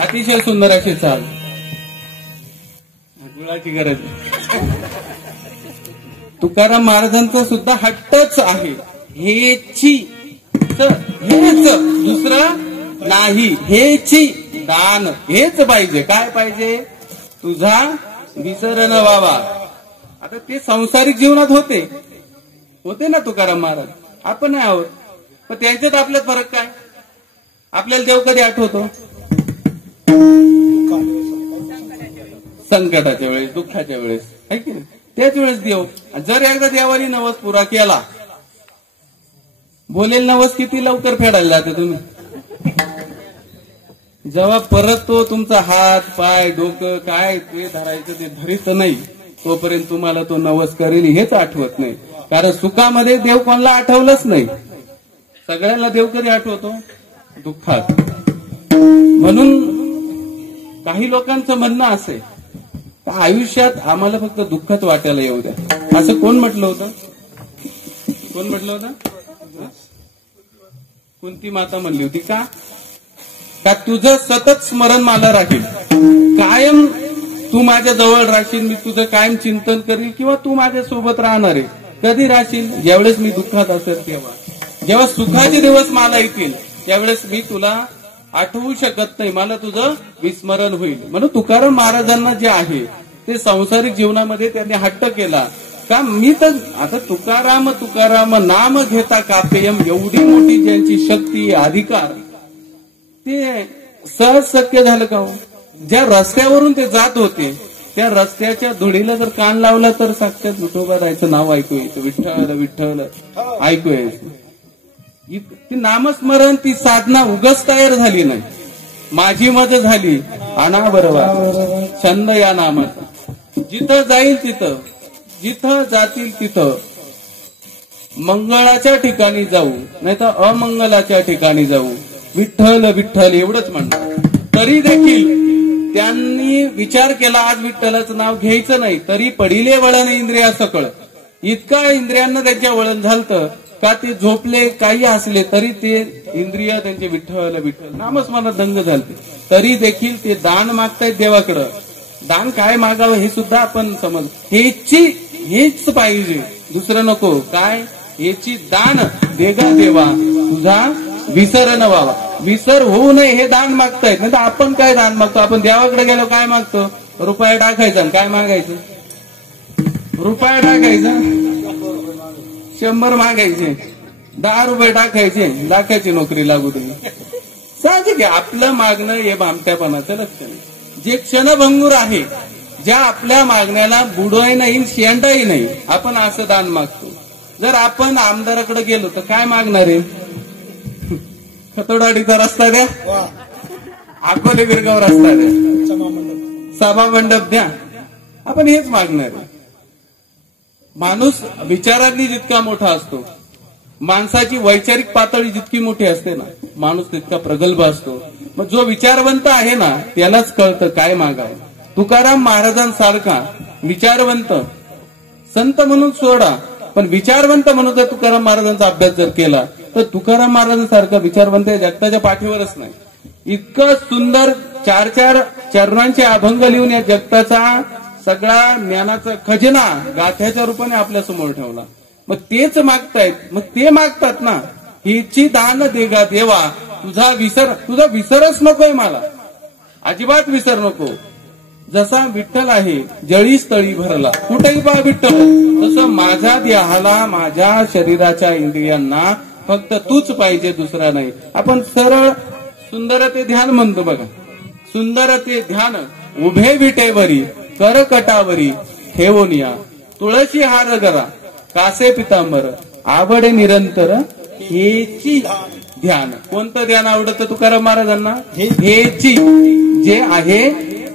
अतिशय सुंदर अशी चाल. गुळाची गरज तुकाराम महाराजांचा सुद्धा हट्टच आहे, हेची हेच, दुसरं नाही, हेची दान, हेच पाहिजे. काय पाहिजे? तुझा विसरण व्हावा. आता ते सांसारिक जीवनात होते ना तुकाराम महाराज, आपण नाही आहोत. पण त्यांच्यात आपल्यात फरक काय? आपल्याला देव कधी आठवतो? संकटाच्या वेळेस, दुःखाच्या वेळेस, है की नाही? त्याच वेळेस देव. जर एकदा देवाने नवस पुरा केला, बोलेल नवस किती लवकर फेडायला जाते तुम्ही. जेव्हा परत तो तुमचा हात पाय डोकं काय ते धरायचं ते धरीत नाही, तोपर्यंत तुम्हाला तो नवस करेल हेच आठवत नाही. कारण सुखामध्ये देव कोणाला आठवलंच नाही. सगळ्यांना देव कधी आठवतो? दुःखात. म्हणून काही लोकांचं म्हणणं असे, आयुष्यात आम्हाला फक्त दुःखच वाटायला येऊ द्या, असं कोण म्हटलं होतं? कोण म्हटलं होतं? कुंती माता म्हणली होती का तुझं सतत स्मरण मला राहील, कायम तू माझ्या जवळ राहशील, मी तुझं कायम चिंतन करील, किंवा तू माझ्या सोबत राहणार आहे. कधी राहशील? ज्यावेळेस मी दुःखात असेल तेव्हा. जेव्हा सुखाचे दिवस मला येतील त्यावेळेस मी तुला आठवू शकत नाही, मला तुझं विस्मरण होईल. म्हणून तुकाराम महाराजांना जे आहे ते सांसारिक जीवनामध्ये त्यांनी हट्ट केला का मी तर आता तुकाराम नाम घेता कापेयम, एवढी मोठी ज्यांची शक्ती अधिकार, ते सहज शक्य झालं का हो? ज्या रस्त्यावरून ते जात होते त्या रस्त्याच्या धुळीला जर कान लावला तर साक्षात विठोबारायचं नाव ऐकू यायचं, विठ्ठल विठ्ठल ऐकू यायचं. ती नामस्मरण, ती साधना उगाच तयार झाली नाही, माझी मज झाली अनाबरोबर छंद या नामाचा. जिथं जाईल तिथं, जिथं जातील तिथं मंगळाच्या ठिकाणी जाऊ, नाही तर अमंगलाच्या ठिकाणी जाऊ, विठ्ठल विठ्ठल एवढंच म्हणणार. तरी देखील त्यांनी विचार केला आज विठ्ठलाचं नाव घ्यायचं नाही, तरी पडिले वळण इंद्रिया सकळ. इतका इंद्रियांना त्यांच्या वळण झालतं का ते झोपले काही असले तरी ते इंद्रिय त्यांचे विठ्ठल विठ्ठल नामस्मरणात दंग झालते. तरी देखील ते दान मागतायत देवाकडं. दान काय मागावं हे सुद्धा आपण समज, हेच पाहिजे, दुसरं नको. काय? हेची दान देगा देवा, तुझा विसरण व्हावा, विसर होऊ नये हे दान मागतायत. नाही तर आपण काय दान मागतो? आपण देवाकडे गेलो काय मागतो? रुपया टाकायचा. काय मागायचं? रुपया टाकायचा, 100 मागायचे, 10 रुपये टाकायचे, लाखाची नोकरी लागू तुम्ही. साहजिक आहे आपलं मागणं हे भामट्यापणाचं लक्षण. जे क्षणभंगूर आहे, ज्या आपल्या मागण्याला बुडवाई नाही शेंडाही नाही, आपण असं दान मागतो. जर आपण आमदाराकडे गेलो तर काय मागणार आहे? खतोडाडीचा रस्ता द्या, अकोले गिरगाव रस्ता द्या, सभा मंडप द्या, आपण हेच मागणार आहे. माणूस विचारांनी जितका मोठा असतो, माणसाची वैचारिक पातळी जितकी मोठी असते ना, माणूस तितका प्रगल्भ असतो. मग जो विचारवंत आहे ना त्यालाच कळतं काय मागावं. तुकाराम महाराजांसारखा विचारवंत, संत म्हणून सोडा, पण विचारवंत म्हणून जर तुकाराम महाराजांचा अभ्यास जर केला तर तुकाराम महाराजांसारखा विचारवंत जगताच्या पाठीवरच नाही. इतकं सुंदर 4 चरणांचे अभंग लिहून या जगताचा सगळा ज्ञानाचा खजिना गाथ्याच्या रूपाने आपल्या समोर ठेवला. मग तेच मागतायत, मग ते मागतात ना, हेची दान देगा देवा, तुझा विसरच नकोय मला, अजिबात विसर नको. जसा विठ्ठल आहे जळी स्थळी भरला, कुठेही पहा विठ्ठल, तसं माझ्या देहाला माझ्या शरीराच्या इंद्रियांना फक्त तूच पाहिजे, दुसरा नाही. आपण सरळ सुंदर ते ध्यान म्हणतो बघा. सुंदर ते ध्यान उभे विटेवरी करकटावरी ठेवून या, तुळशी हार गरा कासे पितांबर आवडे निरंतर हेची ध्यान. कोणतं ध्यान आवडतं तुकाराम महाराजांना? हेची, जे आहे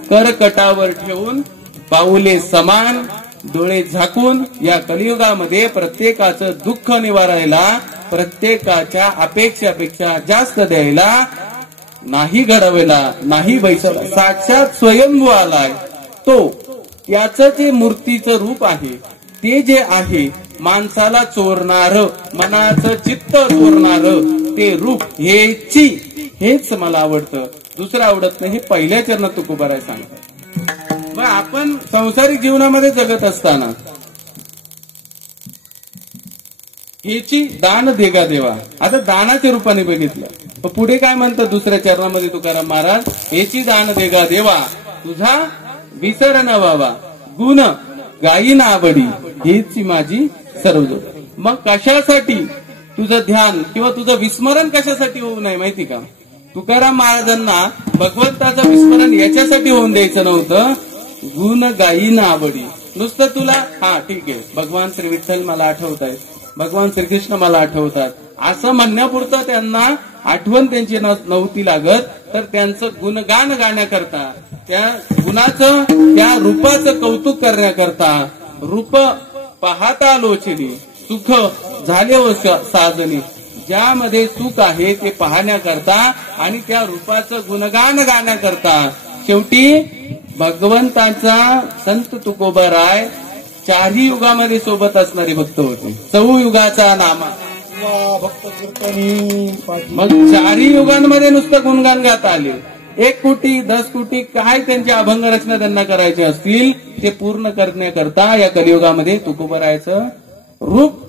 करकटावर ठेवून पाऊले समान डोळे झाकून या कलियुगामध्ये प्रत्येकाचं दुःख निवारायला, प्रत्येकाच्या अपेक्षापेक्षा जास्त द्यायला, नाही घडवायला, नाही बैसला, साक्षात स्वयंभू आलाय तो. याचं जे मूर्तीचं रूप आहे ते जे आहे माणसाला चोरणार, मनाचं चित्त चोरणार ते रूप, हेच मला आवडतं, दुसरं आवडत नाही. हे पहिल्या चरणात तुकोबाराय सांगतात. मग आपण संसारिक जीवनामध्ये जगत असताना हेची दान देगा देवा. आता दानाच्या रूपाने बघितलं. पुढे काय म्हणतात दुसऱ्या चरणामध्ये तुकाराम महाराज, हेची दान देगा देवा, तुझा विसर न व्हावा, गुण गायी ना आवडी, हेची माझी सर्व. मग कशासाठी तुझं ध्यान किंवा तुझं विस्मरण कशासाठी होऊ नये माहिती का? तुकाराम महाराजांना भगवंताचं विस्मरण याच्यासाठी होऊन द्यायचं नव्हतं, गुण गायी ना आवडी. नुसतं तुला ठीक आहे, भगवान श्री विठ्ठल मला आठवत आहे, भगवान श्रीकृष्ण मला आठवतात असं म्हणण्यापुरतं त्यांना आठवण त्यांची नव्हती लागत, तर त्यांचं गुणगान गाण्याकरता, त्या गुणाचं, त्या रूपाचं कौतुक करण्याकरता, रूप पाहता लोचनी सुख झाले व साजनी, ज्यामध्ये सुख आहे ते पाहण्याकरता आणि त्या रूपाचं गुणगान गाण्याकरता शेवटी भगवंताचा संत तुकोबाराय चारही युगामध्ये सोबत असणारे भक्त होते. चौयुगाचा नामा भक्त कीर्तनी. मग चारही युगांमध्ये नुसतं गुणगान गाता आले. 1 कोटी 10 कोटी काय त्यांची अभंग रचना त्यांना करायचे असतील ते पूर्ण करण्याकरता या कलियुगामध्ये तुकोबारायचं रूप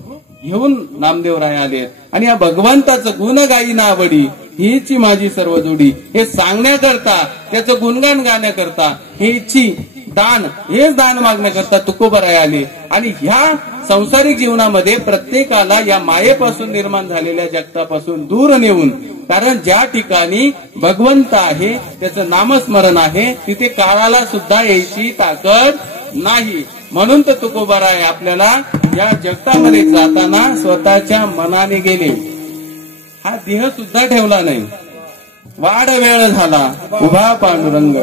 घेऊन नामदेवराय आले. आणि या भगवंताचं गुण गायी ना आवडी, हीची माझी सर्व जोडी, हे सांगण्याकरता, त्याचं गुणगान गाण्याकरता, हेची दान, हेच दान मागण्याकरता तुकोबाराय आले. आणि ह्या संसारिक जीवनामध्ये प्रत्येकाला या मायेपासून निर्माण झालेल्या जगतापासून दूर नेऊन, कारण ज्या ठिकाणी भगवंत आहे, त्याचं नामस्मरण आहे, तिथे काळाला सुद्धा यायची ताकद नाही. म्हणून तर तुकोबाराय आपल्याला या जगतामध्ये जाताना स्वतःच्या मनाने गेले. हा देह सुद्धा ठेवला नाही. वाढ वेळ झाला उभा पांडुरंग,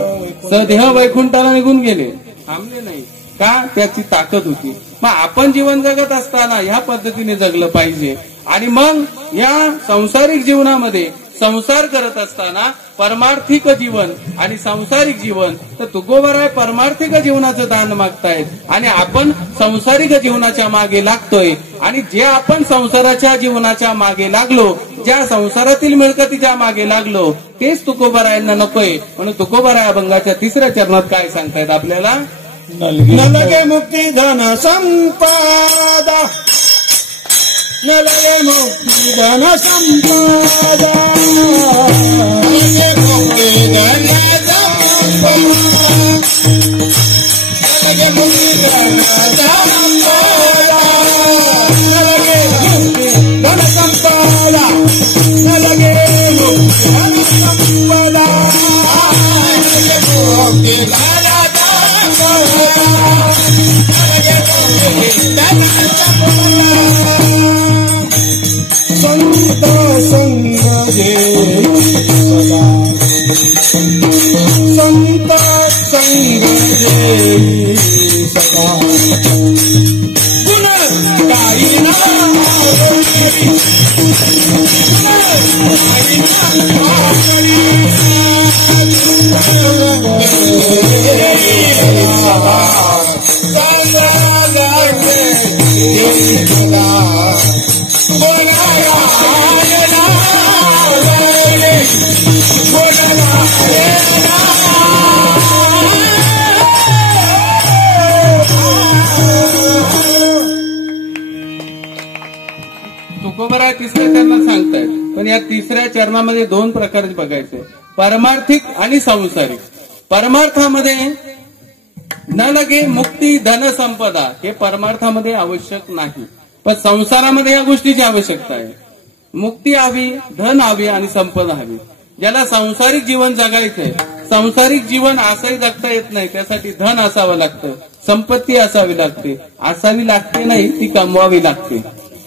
सदेह वैकुंठाला निघून गेले, थांबले नाही. का? त्याची ताकद होती. मग आपण जीवन जगत असताना ह्या पद्धतीने जगलं पाहिजे. आणि मग या संसारिक जीवनामध्ये संसार करत असताना परमार्थिक जीवन आणि संसारिक जीवन, तर तुकोबाराय परमार्थिक जीवनाचं दान मागतायत आणि आपण संसारिक जीवनाच्या मागे लागतोय. आणि जे आपण संसाराच्या जीवनाच्या मागे लागलो, ज्या संसारातील मिळकतीच्या मागे लागलो, तेच तुकोबारायांना नकोय. म्हणून तुकोबाराय अभंगाच्या 3ऱ्या चरणात काय सांगतायत आपल्याला, नलगे मुक्ती धन संपदा, नलगे मुक्ती धन संपदा, नलगे मुक्ती धन संपदा, नलगे मुक्ती धन संपदा, नलगे मुक्ती धन संपदा, नलगे मुक्ती धन संपदा, नलगे मुक्ती धन संत संग सदा, संत संग सदा, गुण गायी ना आवडी, तुकोबाराय 3ऱ्या चरणात सांगतायत. पण या 3ऱ्या चरणामध्ये 2 प्रकार बघायचे, परमार्थिक आणि संसारिक. परमार्थामध्ये न लगे मुक्ती धन संपदा, हे परमार्थामध्ये आवश्यक नाही, पण संसारामध्ये या गोष्टीची आवश्यकता आहे. मुक्ती हवी, धन हवी आणि संपदा हवी. ज्याला संसारिक जीवन जगायचंय, संसारिक जीवन असंही जगता येत नाही, त्यासाठी धन असावं लागतं, संपत्ती असावी लागते. असावी लागते नाही, ती कमवावी लागते.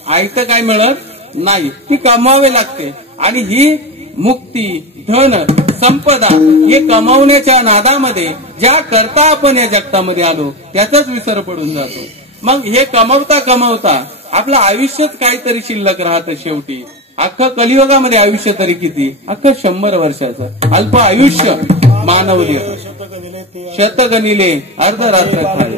आयतं काय मिळत नाही, ती कमवावी लागते. आणि ही मुक्ती, धन, संपदा हे कमावण्याच्या नादामध्ये ज्या करता आपण या जगतामध्ये आलो त्याचाच विसर पडून जातो. मग हे कमवता कमवता आपलं आयुष्यच काहीतरी शिल्लक राहतं. शेवटी अख्खं कलियुगामध्ये आयुष्य तरी किती, अख्खं 100 वर्षाचं अल्प आयुष्य मानवले, शतगणिले अर्धरात्र खाले,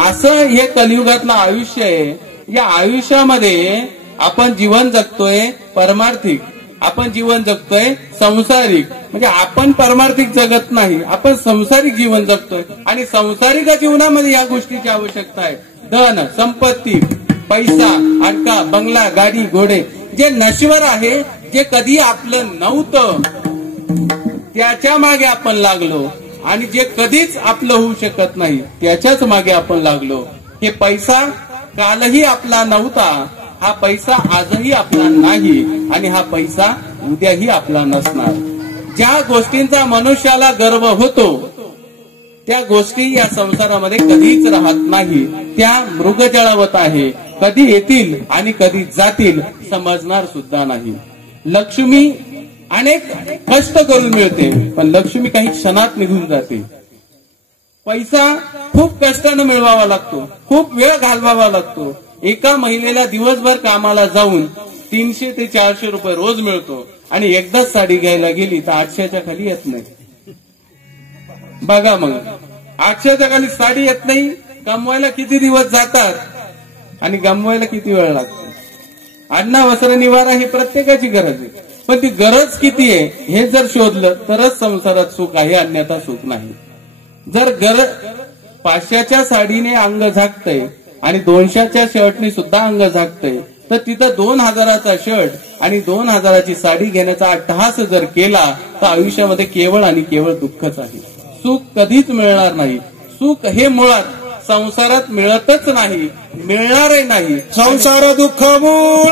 असं हे कलियुगातलं आयुष्य आहे. या आयुष्यामध्ये आपण जीवन जगतोय परमार्थिक, आपण जीवन जगतोय संसारिक. म्हणजे आपण परमार्थिक जगत नाही, आपण संसारिक जीवन जगतोय. आणि संसारिक जीवनामध्ये या गोष्टीची आवश्यकता आहे, धन, संपत्ती, पैसा, अडका, बंगला, गाडी, घोडे, जे नश्वर आहे, जे कधी आपलं नव्हतं त्याच्या मागे आपण लागलो आणि जे कधीच आपलं होऊ शकत नाही त्याच्याच मागे आपण लागलो. हे पैसा कालही आपला नव्हता, हा पैसा आजही आपला नाही आणि हा पैसा उद्याही आपला नसणार. ज्या गोष्टींचा मनुष्याला गर्व होतो त्या गोष्टी या संसारामध्ये कधीच राहत नाही. त्या मृगजळावत आहे, कधी येतील आणि कधी जातील समजणार सुद्धा नाही. लक्ष्मी अनेक कष्ट करून मिळते, पण लक्ष्मी काही क्षणात निघून जाते. पैसा खूप कष्टानं मिळवावा लागतो, खूप वेळ घालवावा लागतो. एका महिलेला दिवसभर कामाला जाऊन 300 ते 400 रुपये रोज मिळतो आणि एकदाच साडी घ्यायला गेली तर 800च्या खाली येत नाही. बघा मग, 800च्या खाली साडी येत नाही. कमवायला किती दिवस जातात आणि गमवायला किती वेळ लागतो. अन्न वस्त्र निवारा ही प्रत्येकाची गरज आहे, पण ती गरज किती आहे हे जर शोधलं तरच संसारात सुख आहे, अन्यथा सुख नाही. जर 500च्या साडीने अंग झाकतंय आणि 200च्या शर्टने सुद्धा अंग झाकतंय तर तिथं 2000चा शर्ट आणि 2000ची साडी घेण्याचा अट्टहास जर केला तर आयुष्यामध्ये केवळ आणि केवळ दुःखच आहे. सुख कधीच मिळणार नाही. सुख हे मुळात संसारात मिळतच नाही, मिळणारही नाही. संसार दुःख मूळ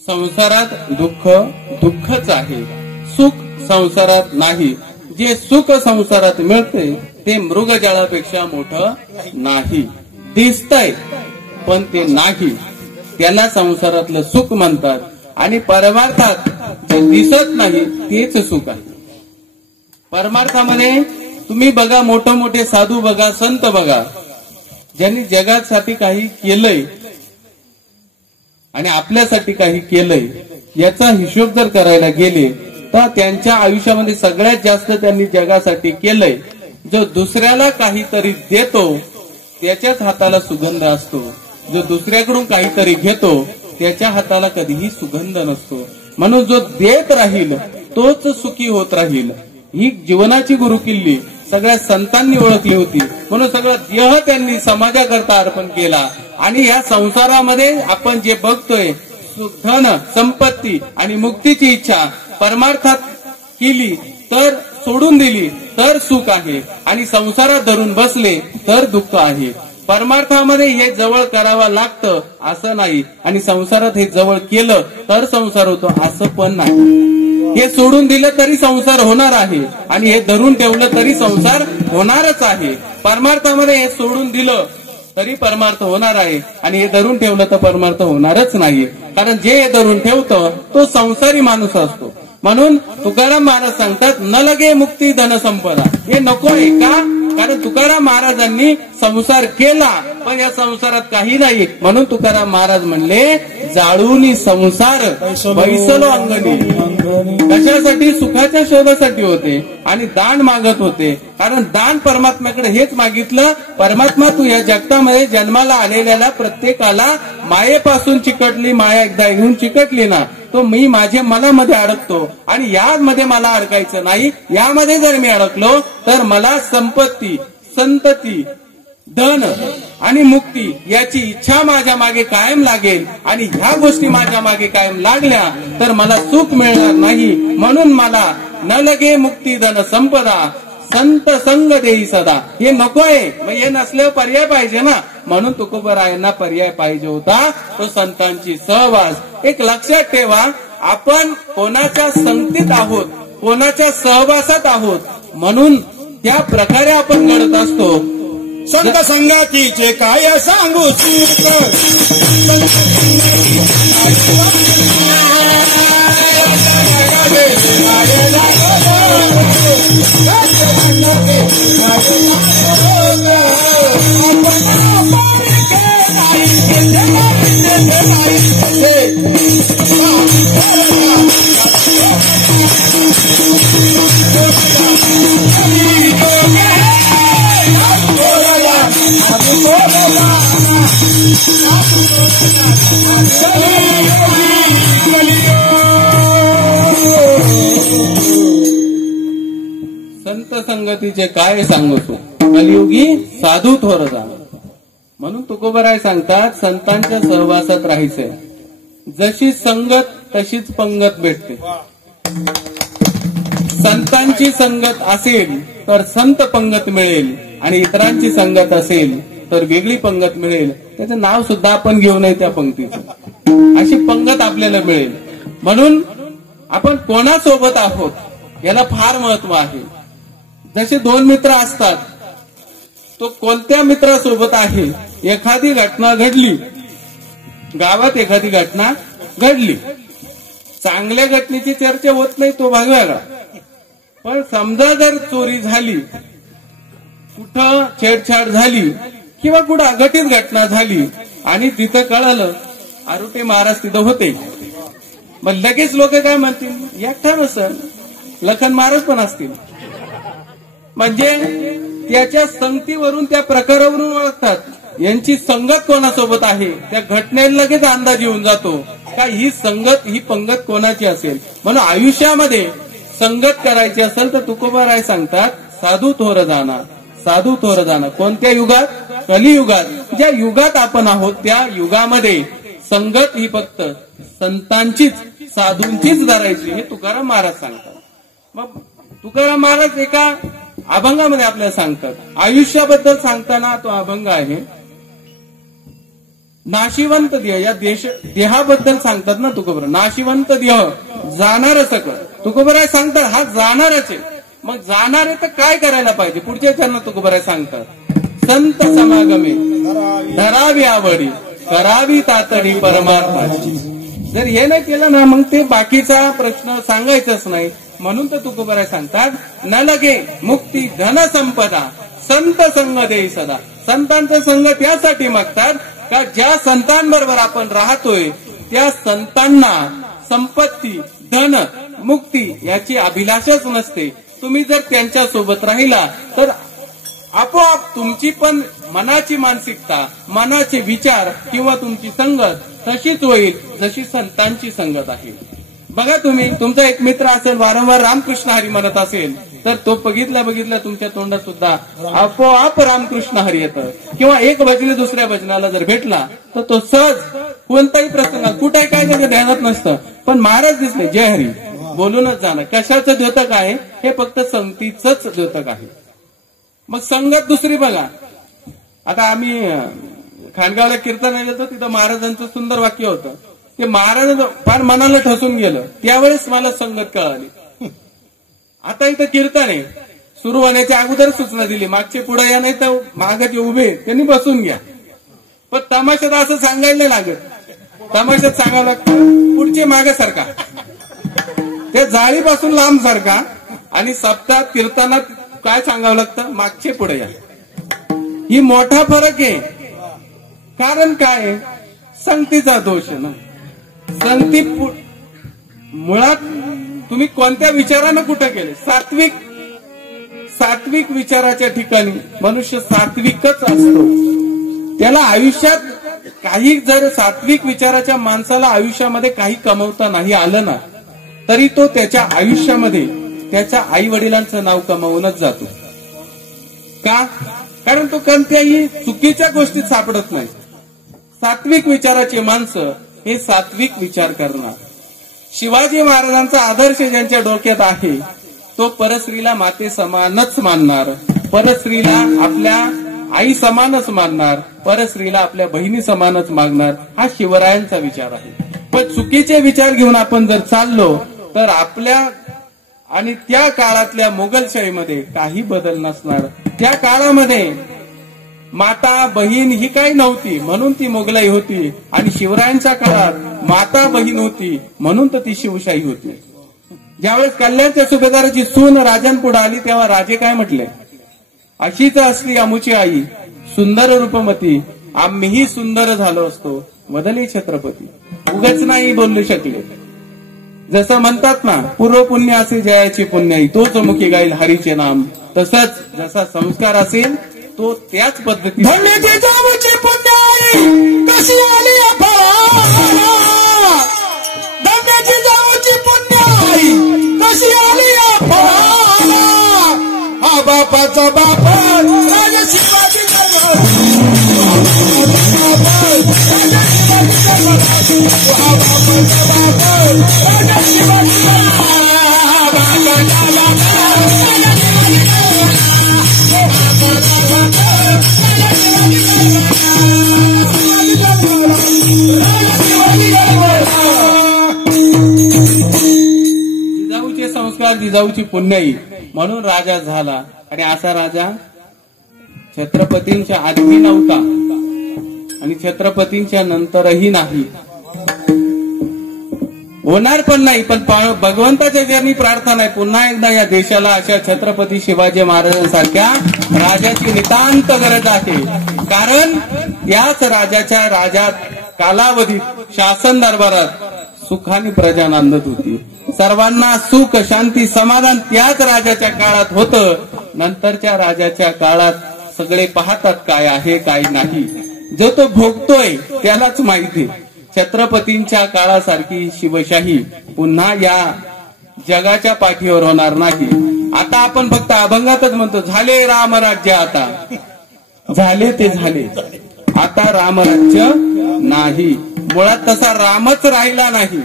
संसारात दुःख दुःखच आहे, सुख संसारात नाही. जे सुख संसारात मिळते ते मृगजळापेक्षा मोठं नाही. दिसतंय पण ते नाही, त्याला संसारातलं सुख म्हणतात. आणि परमार्थात जे दिसत नाही तेच सुख आहे. परमार्थामध्ये तुम्ही बघा, मोठे मोठे साधू बघा, संत बघा, ज्यांनी जगासाठी काही केलंय आणि आपल्यासाठी काही केलंय याचा हिशोब जर करायला गेले तर त्यांच्या आयुष्यामध्ये सगळ्यात जास्त त्यांनी जगासाठी केलंय. जो दुसऱ्याला काहीतरी देतो त्याच्याच हाताला सुगंध असतो, जो दुसऱ्याकडून काहीतरी घेतो त्याच्या हाताला कधीही सुगंध नसतो. म्हणून जो देत राहील तोच सुखी होत राहील. ही जीवनाची गुरुकिल्ली सगळ्या संतांनी ओळखली होती. म्हणून सगळं देह त्यांनी समाजाकरता अर्पण केला. आणि या संसारामध्ये आपण जे बघतोय धन, संपत्ती आणि मुक्तीची इच्छा परमार्थात केली तर, सोडून दिली तर सुख आहे, आणि संसारात धरून बसले तर दुःख आहे. परमार्थामध्ये हे जवळ करावं लागतं असं नाही, आणि संसारात हे जवळ केलं तर संसार होतो असं पण नाही. हे सोडून दिलं तरी संसार होणार आहे आणि हे धरून ठेवलं तरी संसार होणारच आहे. परमार्थामध्ये हे सोडून दिलं तरी परमार्थ होणार आहे आणि हे धरून ठेवलं तर परमार्थ होणारच नाही. कारण जे हे धरून ठेवतं तो संसारी माणूस असतो. म्हणून तुकाराम महाराज सांगतात, न लगे मुक्ती धन संपदा. हे नको आहे का? कारण तुकाराम महाराजांनी संसार केला पण या संसारात काही नाही. म्हणून तुकाराम महाराज म्हणले, जाळूनी संसार बैसलो अंगणी. कशासाठी? सुखाच्या शोधासाठी होते आणि दान मागत होते. कारण दान परमात्म्याकडे हेच मागितलं, परमात्मा तू या जगतामध्ये जन्माला आलेल्याला प्रत्येकाला मायेपासून चिकटली, माया एकदा घेऊन चिकटली ना, तो मी माझ्या मनामध्ये अडकतो आणि यामध्ये मला अडकायचं नाही. यामध्ये जर मी अडकलो तर मला संपत्ती, संतती, धन आणि मुक्ती याची इच्छा माझ्या मागे कायम लागेल आणि ह्या गोष्टी माझ्या मागे कायम लागल्या तर मला सुख मिळणार नाही. म्हणून मला न लगे मुक्ती धन संपदा संत संग देई सदा. हे नकोय, मग हे नसल्यावर पर्याय पाहिजे ना. म्हणून तुकोबरायांना पर्याय पाहिजे होता तो संतांची सहवास. एक लक्षात ठेवा, आपण कोणाच्या संगतीत आहोत, कोणाच्या सहवासात आहोत, म्हणून त्या प्रकारे आपण घडत असतो. संत संगातीचे काय सांगू सुख, संत संगतीचे काय सांगू तू, कलियुगी साधू थोर जाणार. म्हणून तुकोबराय सांगतात संतांच्या सहवासात राहायचंय. जशी संगत तशीच पंगत भेटते. संतांची संगत असेल तर संत पंगत मिळेल आणि इतरांची संगत असेल तर वेगळी पंगत मिळेल. त्याचं नाव सुद्धा आपण घेऊ नये त्या पंक्तीचं. अशी पंगत आपल्याला मिळेल. म्हणून आपण कोणासोबत आहोत याला फार महत्व आहे. जसे दोन मित्र असतात, तो कोणत्या मित्रासोबत आहे. एखादी घटना घडली, गावात एखादी घटना घडली, चांगल्या घटनेची चर्चा होत नाही, तो भाग वेगळा. पण समजा जर चोरी झाली, कुठं छेडछाड झाली किंवा कुठं अघटित घटना झाली आणि तिथं कळालं आरोपी महाराज तिथं होते, मग लगेच लोक काय म्हणतील, एकटा नसल लखन महाराज पण असतील. म्हणजे त्याच्या संगतीवरून, त्या प्रकारावरून ओळखतात यांची संगत कोणासोबत आहे. त्या घटनेला लगेच अंदाज येऊन जातो का ही संगत, ही पंगत कोणाची असेल. म्हणून आयुष्यामध्ये संगत करायची असेल तर तुकोबाराय सांगतात साधू थोर जाणार, साधू थोर जाणार. कोणत्या युगात? कलियुगात. ज्या युगात आपण आहोत त्या युगामध्ये संगत ही फक्त संतांचीच, साधूंचीच धरायची, हे तुकाराम महाराज सांगतात. मग तुकाराम महाराज एका अभंगामध्ये आपल्याला सांगतात. आयुष्याबद्दल सांगताना तो अभंग आहे, नाशिवंत देह. या देहाबद्दल सांगतात ना तुकोबरा. नाशिवंत देह जाणार सकळ. तुकोबराय सांगतात हा जाणारच आहे. मग जाणार आहे तर काय करायला पाहिजे. पुढच्या चरणात तुकोबराय सांगतात, संत समागमे धरावी आवडी, करावी तातडी परमार्थाची. जर हे नाही केलं ना मग ते बाकीचा प्रश्न सांगायचाच नाही. म्हणून तर तुकोबराय सांगतात न लगे मुक्ती धन संपदा संत संग देई सदा. संतांचा संग त्यासाठी मागतात का ज्या संतांबरोबर आपण राहतोय त्या संतांना संपत्ती, धन, मुक्ती याची अभिलाषाच नसते. तुम्ही जर त्यांच्या सोबत राहिला तर आपोआप तुमची पण मनाची मानसिकता, मनाचे विचार किंवा तुमची संगत तशीच होईल जशी संतांची संगत आहे. बघा, तुम्ही तुमचा एक मित्र असेल वारंवार रामकृष्ण हरी म्हणत असेल तर तो बघितल्या तुमच्या तोंडात सुद्धा आपोआप रामकृष्ण हरी येतं. किंवा एक भजने दुसऱ्या भजनाला जर भेटला तर तो सहज कोणताही प्रसंग कुठे काय त्याच्या ध्यानात नसतं, पण महाराज दिसले जय हरी बोलूनच जाणं. कशाचं द्योतक आहे हे? फक्त संगतीचंच द्योतक आहे. मग संगत दुसरी बघा. आता आम्ही खानगावला कीर्तन गेलो, तिथं महाराजांचं सुंदर वाक्य होतं. ते महाराज फार मनाला ठसून गेलं. त्यावेळेस मला संगत कळाली. आता इथं कीर्तन आहे, सुरू होण्याच्या अगोदर सूचना दिली, मागचे पुढे या, नाही तर मागत उभे त्यांनी बसून घ्या. पण तमाशात असं सांगायला लागत. तमाशात सांगावं लागतं पुढचे मागे सारखा, त्या जाळीपासून लांब सारखा. आणि सप्ताहात कीर्तनात काय सांगावं लागतं? मागचे पुढे या. ही मोठा फरक आहे. कारण काय? संगतीचा दोष आहे ना. संगती मुळात तुम्ही कोणत्या विचारानं कुठे गेले? सात्विक विचाराच्या ठिकाणी मनुष्य सात्विकच असतो. त्याला आयुष्यात काही, जर सात्विक विचाराच्या माणसाला आयुष्यामध्ये काही कमवता नाही आलं ना तरी तो त्याच्या आयुष्यामध्ये त्याच्या आई वडिलांचं नाव कमावूनच जातो. का? कारण तो कोणत्याही चुकीच्या गोष्टीत सापडत नाही. सात्विक विचाराची माणसं हे सात्विक विचार करणार. शिवाजी महाराजांचा आदर्श ज्यांच्या डोक्यात आहे तो परस्त्रीला माते समानच मानणार, परस्त्रीला आपल्या आई समानच मानणार, परस्त्रीला आपल्या बहिणी समानच मागणार. हा शिवरायांचा विचार आहे. पण चुकीचे विचार घेऊन आपण जर चाललो तर आपल्या आणि त्या काळातल्या मोगलशाहीमध्ये काही बदल नसणार. त्या काळामध्ये माता बहीण ही काही नव्हती म्हणून ती मोगलाई होती, आणि शिवरायांच्या काळात माता बहीण होती म्हणून तर ती शिवशाही होती. ज्यावेळेस कल्याणच्या सुभेदाराची सून राजांपुढे आली तेव्हा राजे काय म्हटले, अशीच असली आमुची आई सुंदर रूपमती, आम्हीही सुंदर झालो असतो वदली छत्रपती. उगाच नाही बोलू शकले. जसं म्हणतात ना, पूर्व पुण्य असे जयाची पुण्याई, तोच मुखी गाईल हरीचे नाम. तसंच जसा संस्कार असेल तो त्याच पद्धतीने धन्य जाऊची पुण्याई कशी आली अफवा, धन्याची जाऊची पुण्याई कशी आली अफवा. हा बापाचा बाप राजा शिवाजी जिजाऊचे संस्कार जिजाऊची पुण्याई म्हणून राजा झाला. आणि असा राजा छत्रपतींच्या आधी नव्हता आणि छत्रपतींच्या नंतरही नाही, होणार पण नाही. पण भगवंताच्या चरणी प्रार्थना आहे, पुन्हा एकदा या देशाला अशा छत्रपती शिवाजी महाराजांसारख्या राजाची नितांत गरज आहे. कारण याच राजाच्या कालावधीत शासन दरबारात सुखाने प्रजा नांदत होती. सर्वांना सुख शांती समाधान त्याच राजाच्या काळात होतं. नंतरच्या राजाच्या काळात सगळे पाहतात काय आहे काय नाही, जो तो भोगतोय त्यालाच माहिती. छत्रपतींच्या काळासारखी शिवशाही पुन्हा या जगाच्या पाठीवर होणार नाही. आता आपण फक्त अभंगातच म्हणतो, झाले रामराज्य, आता झाले ते झाले, आता रामराज्य नाही. मुळात तसा रामच राहिला नाही,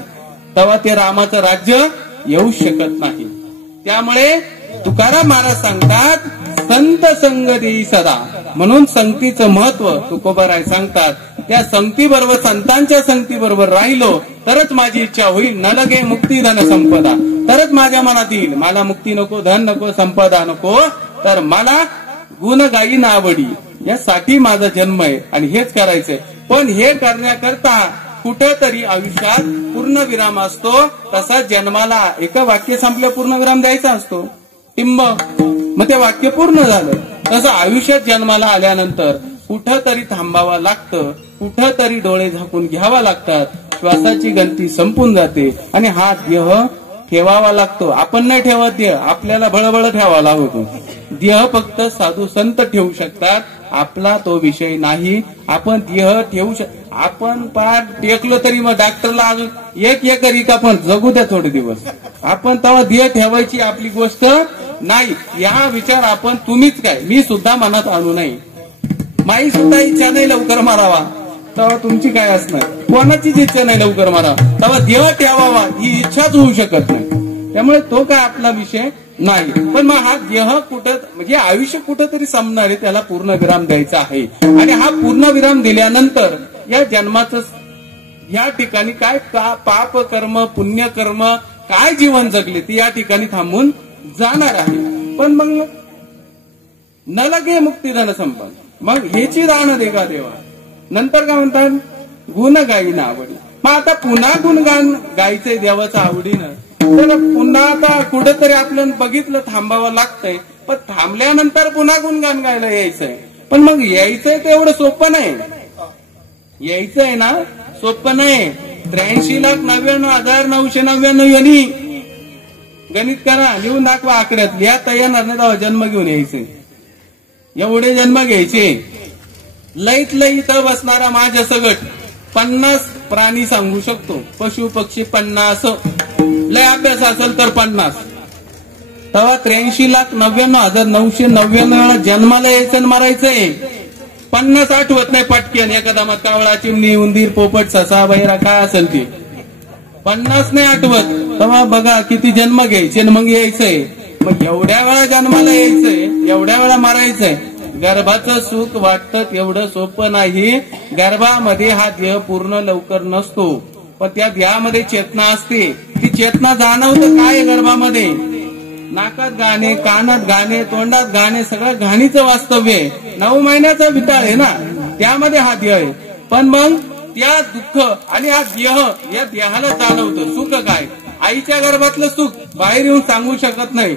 तेव्हा ते रामाचं राज्य येऊ शकत नाही. त्यामुळे तुकाराम महाराज सांगतात, संत संगती सदा. म्हणून संगतीचं महत्व तुकोबाराय सांगतात. त्या संगतीबरोबर, संतांच्या संगतीबरोबर राहिलो तरच माझी इच्छा होईल. न लगे मुक्ती धन संपदा, तरच माझ्या मनात येईल. मला मुक्ती नको, धन नको, संपदा नको, तर मला गुण गायी आवडी. यासाठी माझा जन्म आहे आणि हेच करायचंय. पण हे करण्याकरता कुठेतरी आयुष्यात पूर्णविराम असतो. तसा जन्माला एका वाक्य संपल्या पूर्णविराम द्यायचा असतो, टिंब. मग ते वाक्य पूर्ण झालं. तसं आयुष्यात जन्माला आल्यानंतर कुठंतरी थांबावं लागतं, कुठंतरी डोळे झाकून घ्यावा लागतात. श्वासाची गंती संपून जाते आणि हा देह ठेवावा लागतो. आपण नाही ठेवत देह, आपल्याला बळबळ ठेवावा लागतो. देह फक्त साधू संत ठेवू शकतात, आपला तो विषय नाही. आपण देह ठेवू आपण पार टेकलो तरी मग डॉक्टरला अजून एक करीत आपण जगू द्या थोडे दिवस. आपण तेव्हा देह ठेवायची आपली गोष्ट नाही. या विचार आपण, तुम्हीच काय, मी सुद्धा मनात आणू नये. माई सुद्धा इच्छा नाही लवकर मारावा, तेव्हा तुमची काय असणार. कोणाचीच इच्छा नाही लवकर मारावा, तेव्हा देह ठेवावा ही इच्छाच होऊ शकत नाही. त्यामुळे तो काय आपला विषय नाही. पण मग हा देह कुठं, म्हणजे आयुष्य कुठंतरी संपणार आहे, त्याला पूर्ण विराम द्यायचा आहे. आणि हा पूर्ण विराम दिल्यानंतर या जन्माचं या ठिकाणी काय पाप कर्म पुण्य कर्म काय जीवन जगले ते या ठिकाणी थांबून जाणार आहे. पण मग न लगे मुक्ती धन संपद, मग ह्याची दान दे का देवा. नंतर काय म्हणतात, गुण गायीनं आवडी. मग आता पुन्हा गुणगान गायचंय देवाचं आवडीनं, तर पुन्हा आता कुठेतरी आपल्याला बघितलं थांबावं लागतंय. पण थांबल्यानंतर पुन्हा गुणगान गायला यायचंय. पण मग यायचंय ते एवढं सोपं नाही. यायचंय ना सोपं नाही. 83,99,999 यांनी गणित करा, लिहून दाखवा आकड्यात. लिहाता येणार नाही तेव्हा जन्म घेऊन यायचे. एवढे जन्म घ्यायचे. लईत लई इथं बसणारा माझ्या सगट 50 प्राणी सांगू शकतो. पशु पक्षी 50, लय अभ्यास असेल तर 50. तेव्हा 83,99,999 वेळा जन्माला यायचं आणि मरायचंय. 50 आठवत नाही पटक्यान, एखादा मग कावळा, चिमणी, उंदीर, पोपट, ससा, बैरा काय असेल ती 50 नाही आठवत. तेव्हा बघा किती जन्म घ्यायचे आणि मग यायचंय. मग एवढ्या वेळा जन्माला यायचंय, एवढ्या वेळा मरायचंय. गर्भाचं सुख वाटतं एवढं सोपं नाही. गर्भामध्ये हा देह पूर्ण लवकर नसतो, पण त्या देहामध्ये चेतना असते. ती चेतना जाणवतं काय गर्भामध्ये, नाकात गाणे, कानात गाणे, तोंडात गाणे, सगळं घाणीचं वास्तव्य आहे. 9 महिन्याचा विटाळ आहे ना, त्यामध्ये हा देह आहे. पण मग त्या दुःख आणि हा देह, या देहाला जाणवतं सुख काय. आईच्या गर्भातलं सुख बाहेर येऊन सांगू शकत नाही.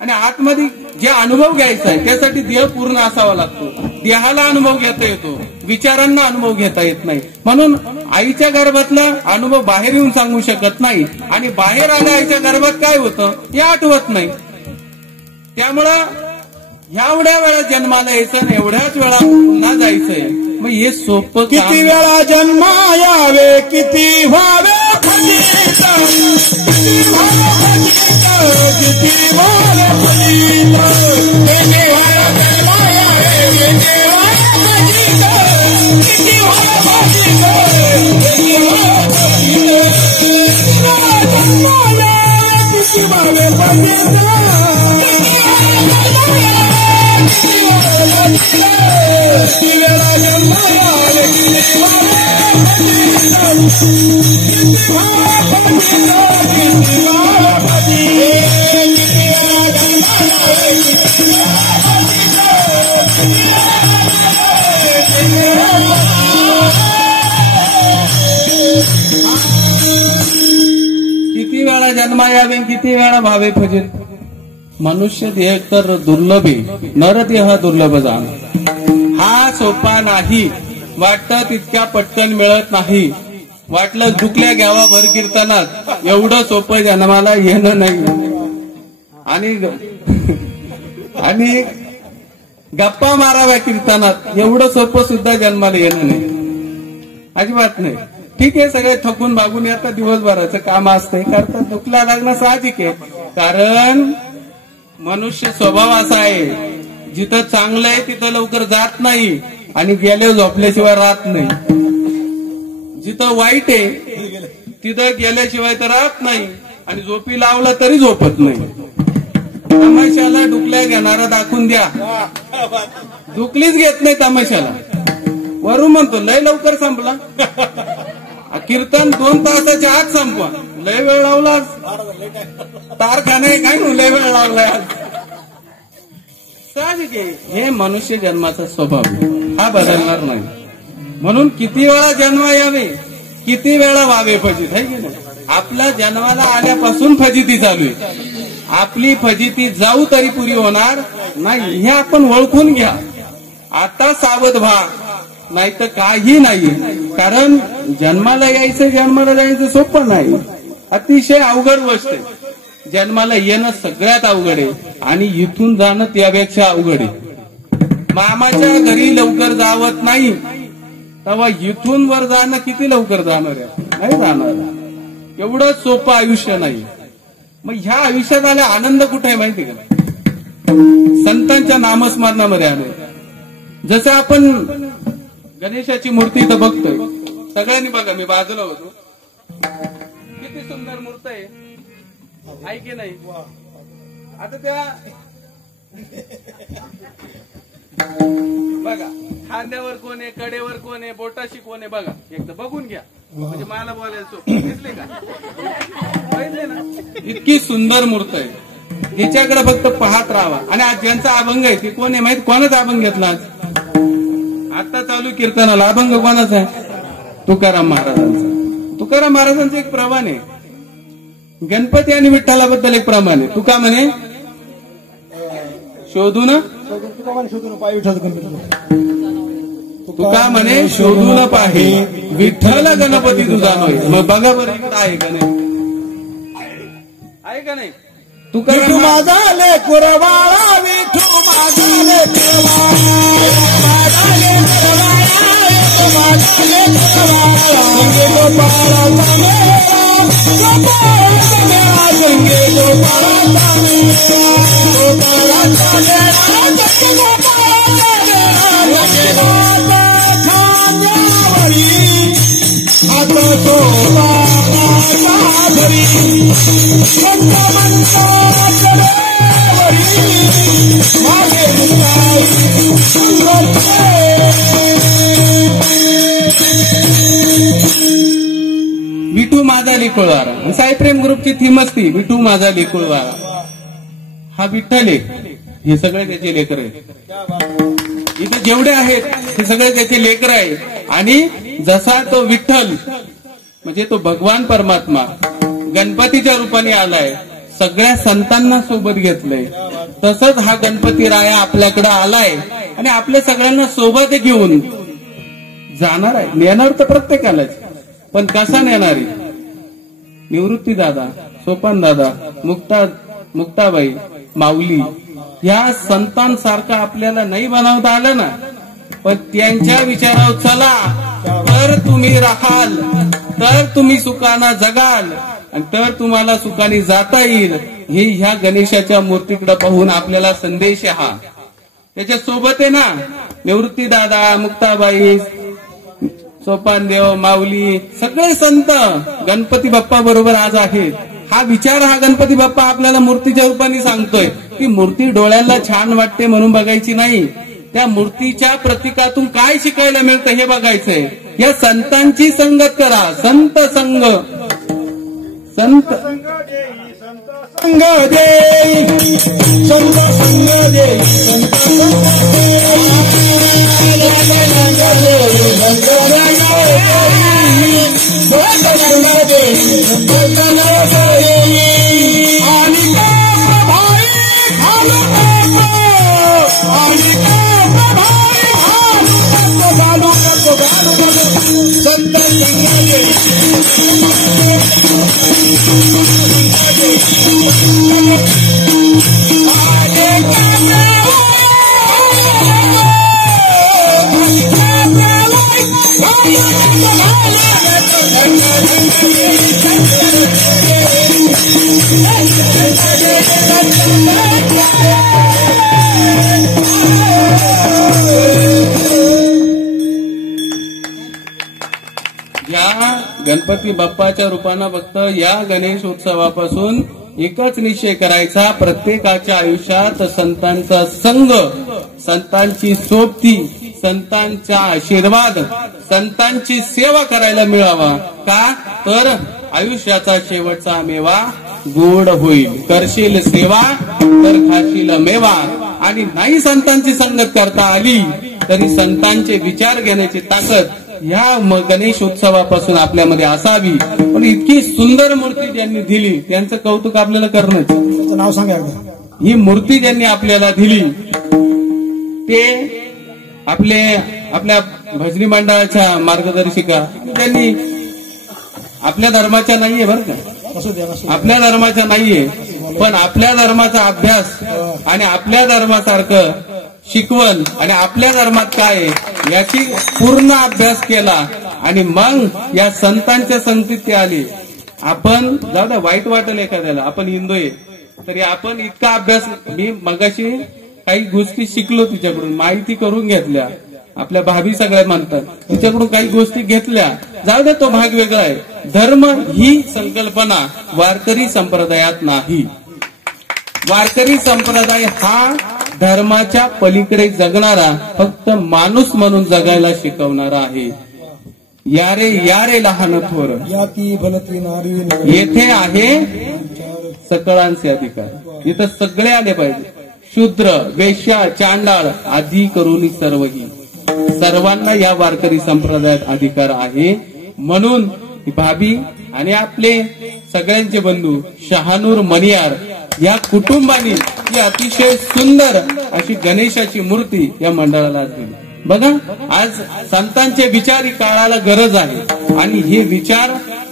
आणि आतमध्ये जे अनुभव घ्यायचा आहे त्यासाठी देह पूर्ण असावा लागतो. देहाला अनुभव घेता येतो, विचारांना अनुभव घेता येत नाही. म्हणून आईच्या गर्भातला अनुभव बाहेर येऊन सांगू शकत नाही. आणि बाहेर आल्या आईच्या गर्भात काय होतं हे आठवत नाही. त्यामुळं एवढ्या वेळा जन्माला यायचं आणि एवढ्याच वेळा पुन्हा जायचंय. मग हे सोपं. किती वेळा जन्मा यावे, किती व्हावे फलित, किती व्हावे फलित, किती व्हावे फलित, किती वेळा जन्मा यावे, किती व्हावे फलित, किती व्हावे फलित, किती व्हावे फलित, किती वेळा जन्मा यावे, किती व्हावे फलित, किती वेळा जन्मा यावे, किती व्हावे किती वेळा जन्मा यावे, किती वेळा भावे फजित. मनुष्य देह तर दुर्लभ आहे, नरदेह दुर्लभ जाण. हा सोपा नाही. वाटतं तितक्या पटकन मिळत नाही. वाटलं दुखल्या घ्यावा भर कीर्तनात, एवढं सोपं जन्माला येणं नाही. आणि गप्पा माराव्या कीर्तनात, एवढं सोपं सुद्धा जन्माला येणं नाही. अजिबात नाही. ठीक आहे, सगळे थकून भागून येतात, दिवसभराचं काम असतंय, करतात, दुखला लागणं साहजिक आहे. कारण मनुष्य स्वभाव असा आहे, जिथं चांगलं आहे तिथं लवकर जात नाही आणि गेले झोपल्याशिवाय राहत नाही. जिथं वाईट आहे तिथं गेल्याशिवाय तर राहत नाही आणि झोपी लावला तरी झोपत नाही. तमाशाला डुकल्या घेणारा दाखवून द्या, डुकलीच घेत नाही तमाशाला. वरून म्हणतो लय लवकर संपला, कीर्तन 2 तासाच्या आत संपवा, लय वेळ लावला, तारखाने काय लय वेळ लावलाय. साहजिक आहे, हे मनुष्य जन्माचा स्वभाव हा बदलणार नाही. म्हणून किती वेळा जन्म यावे, किती वेळा व्हावे फजित, आहे की नाही. आपल्या जन्माला आल्यापासून फजिती चालू आहे. आपली फजिती जाऊ तरी पुरी होणार नाही, हे आपण ओळखून घ्या. आता सावध व्हा, नाही तर काही नाही. कारण जन्माला यायचं, जन्माला जायचं सोपं नाही, अतिशय अवघड गोष्ट आहे. जन्माला येणं सगळ्यात अवघड आहे आणि इथून जाणं त्यापेक्षा अवघड आहे. मामाच्या घरी लवकर जावत नाही, तेव्हा इथून वर जाणं किती लवकर जाणार आहे, नाही जाणार. एवढं सोपं आयुष्य नाही. मग ह्या आयुष्यात आला आनंद कुठे आहे माहिती का, संतांच्या नामस्मरणामध्ये आलोय. जसं आपण गणेशाची मूर्ती तर बघतोय, सगळ्यांनी बघा, मी बाजूला होतो, किती सुंदर मूर्ती आहे की नाही. आता त्या बघा, खांद्यावर कोण आहे, कडेवर कोण आहे, बोटाशी कोण आहे बघा, एकदा बघून घ्या. म्हणजे मला बोलायचं दिसले का, पाहिजे ना. इतकी सुंदर मूर्ती आहे, हिच्याकडे फक्त पाहत राहावा. आणि आज ज्यांचा अभंग आहे ते कोण आहे माहित, कोणाचा अभंग घेतला आज, आता चालू कीर्तनाला अभंग कोणाचा आहे, तुकाराम महाराजांचा. तुकाराम महाराजांचं एक प्रमाण आहे, गणपती आणि विठ्ठलाबद्दल एक प्रमाण आहे. तुका म्हणे शोधून, तुका म्हणे शोधून पाहे, विठ्ठल गणपती तुझा नव्हे. मग बघा बरं इकडं आहे का नाही, आहे का नाही. विठू माझा लेकुरवाळा, विठू माझा लेकुरवाळा, माझा लेकुरवाळा, माझा संगे गोपाळाचा मेळा, गोपाळाचा मेळा, संगे गोपाळाचा मेळा, गोपाळाचा मेळा, संगे गोपाळाचा मेळा, जगन्नाथ खांद्यावरी हात सोपाराचा भरी, संत मंत्राचरेवरी मागे मुक्ताई संगते. विठू माझा लेकुळवारा, साई प्रेम ग्रुपची थीमच ती, विठू माझा लेकुळवारा. हा विठ्ठल आहे, हे सगळे त्याचे लेकर आहेत. इथे जेवढे आहेत हे सगळे त्याचे लेकर आहे. आणि जसा तो विठ्ठल म्हणजे तो भगवान परमात्मा गणपतीच्या रूपाने आलाय, सगळ्या संतांना सोबत घेतलंय, तसंच हा गणपती राया आपल्याकडे आलाय आणि आपल्या सगळ्यांना सोबत घेऊन जाणार आहे. नेणार तर प्रत्येकालाच, पण कसा नेणार आहे? निवृत्ती दादा, सोपान दादा, मुक्ताबाई, माऊली या संतांसारखं आपल्याला नाही बनवता आलं ना, पण त्यांच्या विचारावर चला तर तुम्ही राहाल, तर तुम्ही सुखानं जगाल आणि तर तुम्हाला सुखाने जाता येईल. हे ह्या गणेशाच्या मूर्तीकडे पाहून आपल्याला संदेश हा. त्याच्या सोबत आहे ना निवृत्ती दादा, मुक्ताबाई, सोपानदेव, माऊली, सगळे संत गणपती बाप्पा बरोबर आज आहेत. हा विचार हा गणपती बाप्पा आपल्याला मूर्तीच्या रूपाने सांगतोय की मूर्ती डोळ्याला छान वाटते म्हणून बघायची नाही, त्या मूर्तीच्या प्रतीकातून काय शिकायला मिळतं हे बघायचंय. या संतांची संगत करा. संत संग, संत संग देई, संत संग देई, संत संग गणपती बाप्पाच्या रूपानं फक्त या गणेश उत्सवापासून एकच निश्चय करायचा, प्रत्येकाच्या आयुष्यात संतांचा संग, संतांची सोबती, संतांचा आशीर्वाद, संतांची सेवा करायला मिळावा. का तर आयुष्याचा शेवटचा मेवा गोड होईल. करशील सेवा तर खाशील मेवा. आणि नाही संतांची संगत करता आली तरी संतांचे विचार घेण्याची ताकद या गणेश उत्सवापासून आपल्यामध्ये असावी. पण इतकी सुंदर मूर्ती ज्यांनी दिली त्यांचं कौतुक आपल्याला करणं. त्याचं नाव सांगा. ही मूर्ती ज्यांनी आपल्याला दिली ते आपल्या भजनी मंडळाच्या मार्गदर्शिका, त्यांनी आपल्या धर्माच्या नाहीये बरं का, आपल्या धर्माच्या नाहीये, पण आपल्या धर्माचा अभ्यास आणि आपल्या धर्मासारखं शिकवण आणि आपल्या धर्मात काय याची पूर्ण अभ्यास केला आणि मग या संतांच्या संगतीत ते आले. आपण जाऊ द्या, वाईट वाटेल एखाद्याला, आपण हिंदू आहे तरी आपण इतका अभ्यास, मी मगाशी काही गोष्टी शिकलो तिच्याकडून, माहिती करून घेतल्या. आपल्या भाभी सगळ्या म्हणतात तिच्याकडून काही गोष्टी घेतल्या, जाऊ द्या तो भाग वेगळा आहे. धर्म ही संकल्पना वारकरी संप्रदायात नाही. वारकरी संप्रदाय हा धर्माच्या पलीकडे जगणारा, फक्त माणूस म्हणून जगायला शिकवणारा आहे. या रे लहान थोर, येथे आहे सकळांचे अधिकार. इथं सगळे आले पाहिजे, शूद्र, वेश्या, चांडाळ आधी करून सर्वही, सर्वांना या वारकरी संप्रदायात अधिकार आहे. म्हणून भाभी आणि आपले सगळ्यांचे बंधू शहानूर मणियार या कुटुंबाने ही अतिशय सुंदर अशी गणेशाची मूर्ती या मंडळाला दिली. बघा, आज संतांचे विचार ही काळाला गरज आहे आणि हे विचार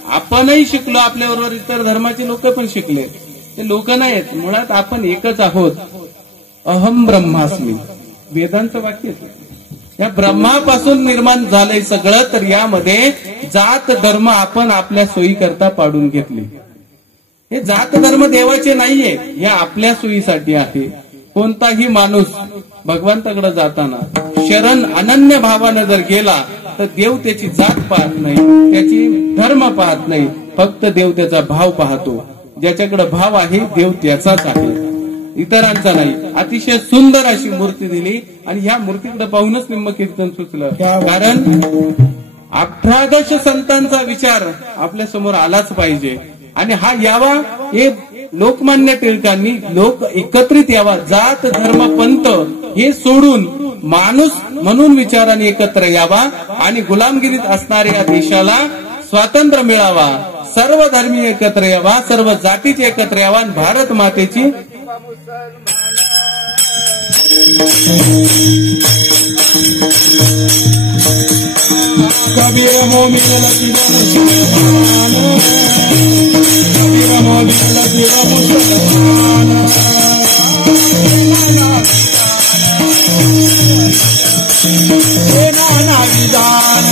आपणही शिकलो, आपल्याबरोबर इतर धर्माचे लोक पण शिकले. ते लोक नाहीत, मुळात आपण एकच आहोत. अहम ब्रह्मास्मी, वेदांचं वाक्य. या ब्रह्मापासून निर्माण झालंय सगळं, तर यामध्ये जात धर्म आपण आपल्या सोयीकरता पाडून घेतले. हे जात धर्म देवाचे नाहीये, हे आपल्या सोयीसाठी आहे. कोणताही माणूस भगवंताकडे जाताना शरण अनन्य भावानं जर गेला तर देव त्याची जात पाहत नाही, त्याची धर्म पाहत नाही, फक्त देव त्याचा भाव पाहतो. ज्याच्याकडे भाव आहे देव त्याचाच आहे, इतरांचा नाही. अतिशय सुंदर अशी मूर्ती दिली आणि ह्या मूर्तीकडे पाहूनच निम्म कीर्तन सुचलं. कारण 18 संतांचा विचार आपल्या समोर आलाच पाहिजे आणि हा यावा, हे लोकमान्य टिळकांनी लोक एकत्रित यावा, जात धर्म पंथ हे सोडून माणूस म्हणून विचाराने एकत्र यावा आणि गुलामगिरीत असणाऱ्या देशाला स्वातंत्र्य मिळावा. सर्व धर्मी एकत्र यावा, सर्व जातीचे एकत्र यावा आणि भारत मातेची कबीर मोमिन मुसलमान, कबीर मोमिन मुसलमान, नाना विधान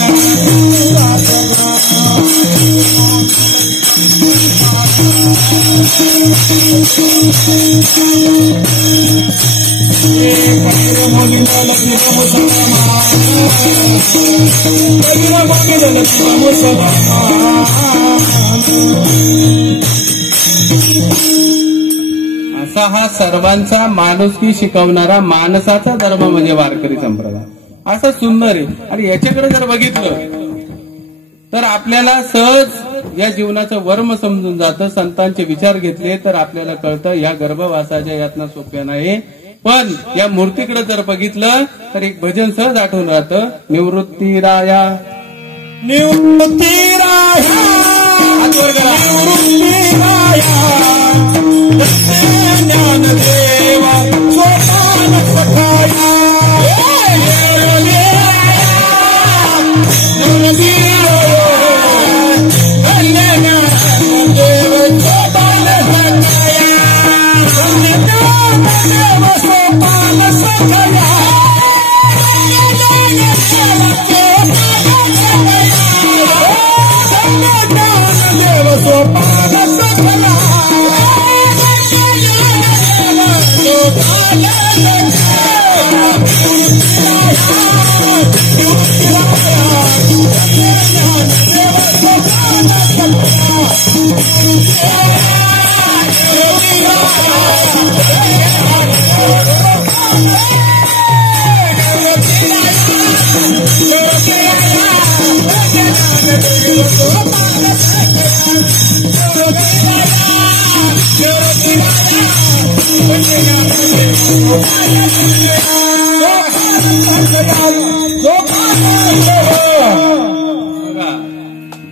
कबीर मोमिन मुसलमान, कबीर मोमिन मुसलमान. असा हा सर्वांचा माणुसकी शिकवणारा माणसाचा धर्म म्हणजे वारकरी संप्रदाय. असं सुंदर आहे. आणि याच्याकडे जर बघितलं तर आपल्याला सहज या जीवनाचं वर्म समजून जातं. संतांचे विचार घेतले तर आपल्याला कळतं या गर्भवासाच्या यातना सोप्या नाही. पण या मूर्तीकडे जर बघितलं तर एक भजन सहज आठवून राहतं, निवृत्ती राया निवृत्ती राया, निवृत्ती राया, ज्ञान देवा सोपान सखाया, निवृत्ती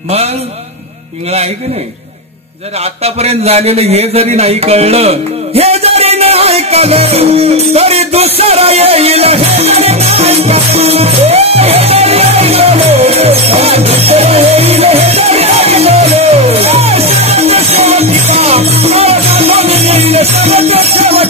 मग पिंगळा आहे की नाही. जर आतापर्यंत झालेलं हे जरी नाही कळलं, हे जरी नाही कळलं तरी दुसरा येईल, हे जरी नाही कळलं, हे जरी ऐकलं, दुसरं येईल, हे जरी ऐकलं, शेवटिका येईल, शेवटिका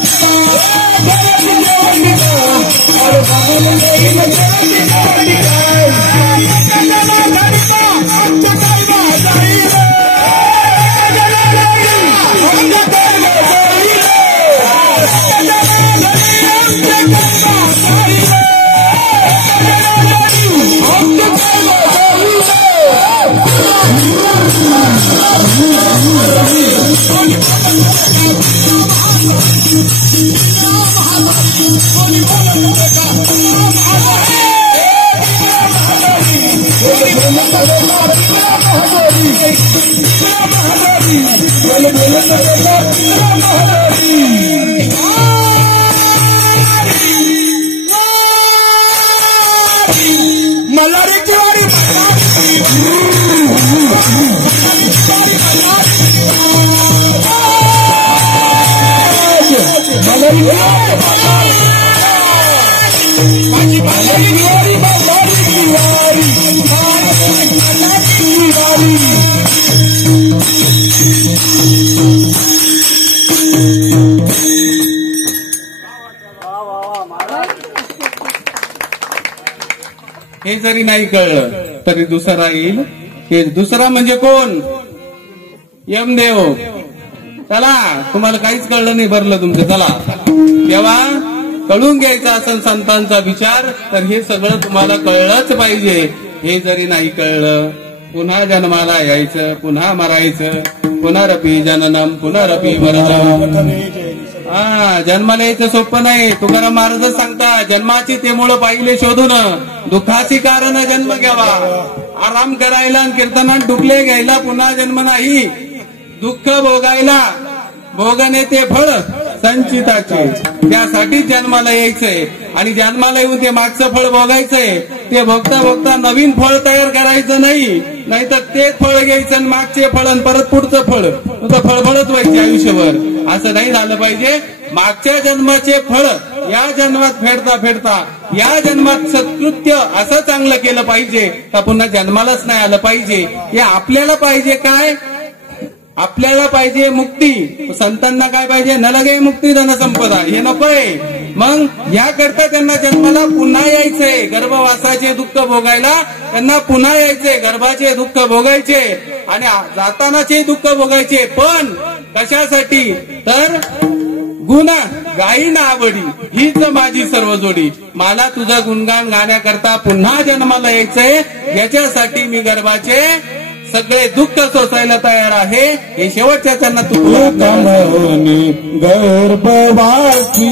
मल्हारी किवारी हे जरी नाही कळलं तरी दुसरा येईल. हे दुसरा म्हणजे कोण? यमदेव. चला, तुम्हाला काहीच कळलं नाही, भरलं तुमचं. चला, तेव्हा कळून घ्यायचा असेल संतांचा विचार तर हे सगळं तुम्हाला कळलंच पाहिजे. हे जरी नाही कळलं, पुन्हा जन्माला यायचं, पुन्हा मरायचं. पुनरपी जननम पुनरपी मरणम. जन्माला यायचं सोपं नाही. तुकाराम महाराज सांगता, जन्माची ते मुळं पाहिले शोधून, दुःखाची कारण जन्म घ्यावा. आराम करायला आणि कीर्तनात डुकले घ्यायला पुन्हा जन्म नाही. दुःख भोगायला, भोगणे ते फळ संचिताचे, त्यासाठी जन्माला यायचंय. आणि जन्माला येऊन ते मागचं फळ भोगायचंय. ते भोगता भोगता नवीन फळ तयार करायचं नाही. नाहीतर तेच फळ घ्यायचं आणि मागचे फळ आणि परत पुढचं फळ, तुझं फळफळच व्हायचे आयुष्यभर. असं नाही झालं पाहिजे. मागच्या जन्माचे फळ या जन्मात फेडता फेडता या जन्मात सत्कृत्य असं चांगलं केलं पाहिजे का पुन्हा जन्मालाच नाही आलं पाहिजे. हे आपल्याला पाहिजे. काय आपल्याला पाहिजे? मुक्ती. संतांना काय पाहिजे? न लगे मुक्ती धन संपदा. हे नकोय. मग याकरता त्यांना जन्माला पुन्हा यायचंय. गर्भवासाचे दुःख भोगायला त्यांना पुन्हा यायचंय. गर्भाचे दुःख भोगायचे आणि जातानाचे दुःख भोगायचे. पण कशासाठी? तर गुण गायीन आवडी हीच माझी सर्व जोडी. मला तुझं गुणगान गाण्याकरता पुन्हा जन्माला यायचंय. याच्यासाठी मी गर्भाचे सगळे दुःख सोसायला तयार आहे. हे शेवटच्या चरणात गर्भवासी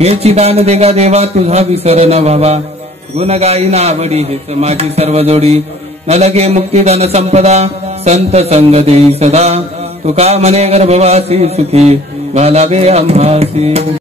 हे चिदान देगा देवा तुझा विसर न व्हावा गुण गाई ना आवडी हेच माझी सर्व जोडी न लगे मुक्ती धन संपदा संत संग देई सदा तुका म्हणे गर्भवासी सुखी घालावे आम्हासी.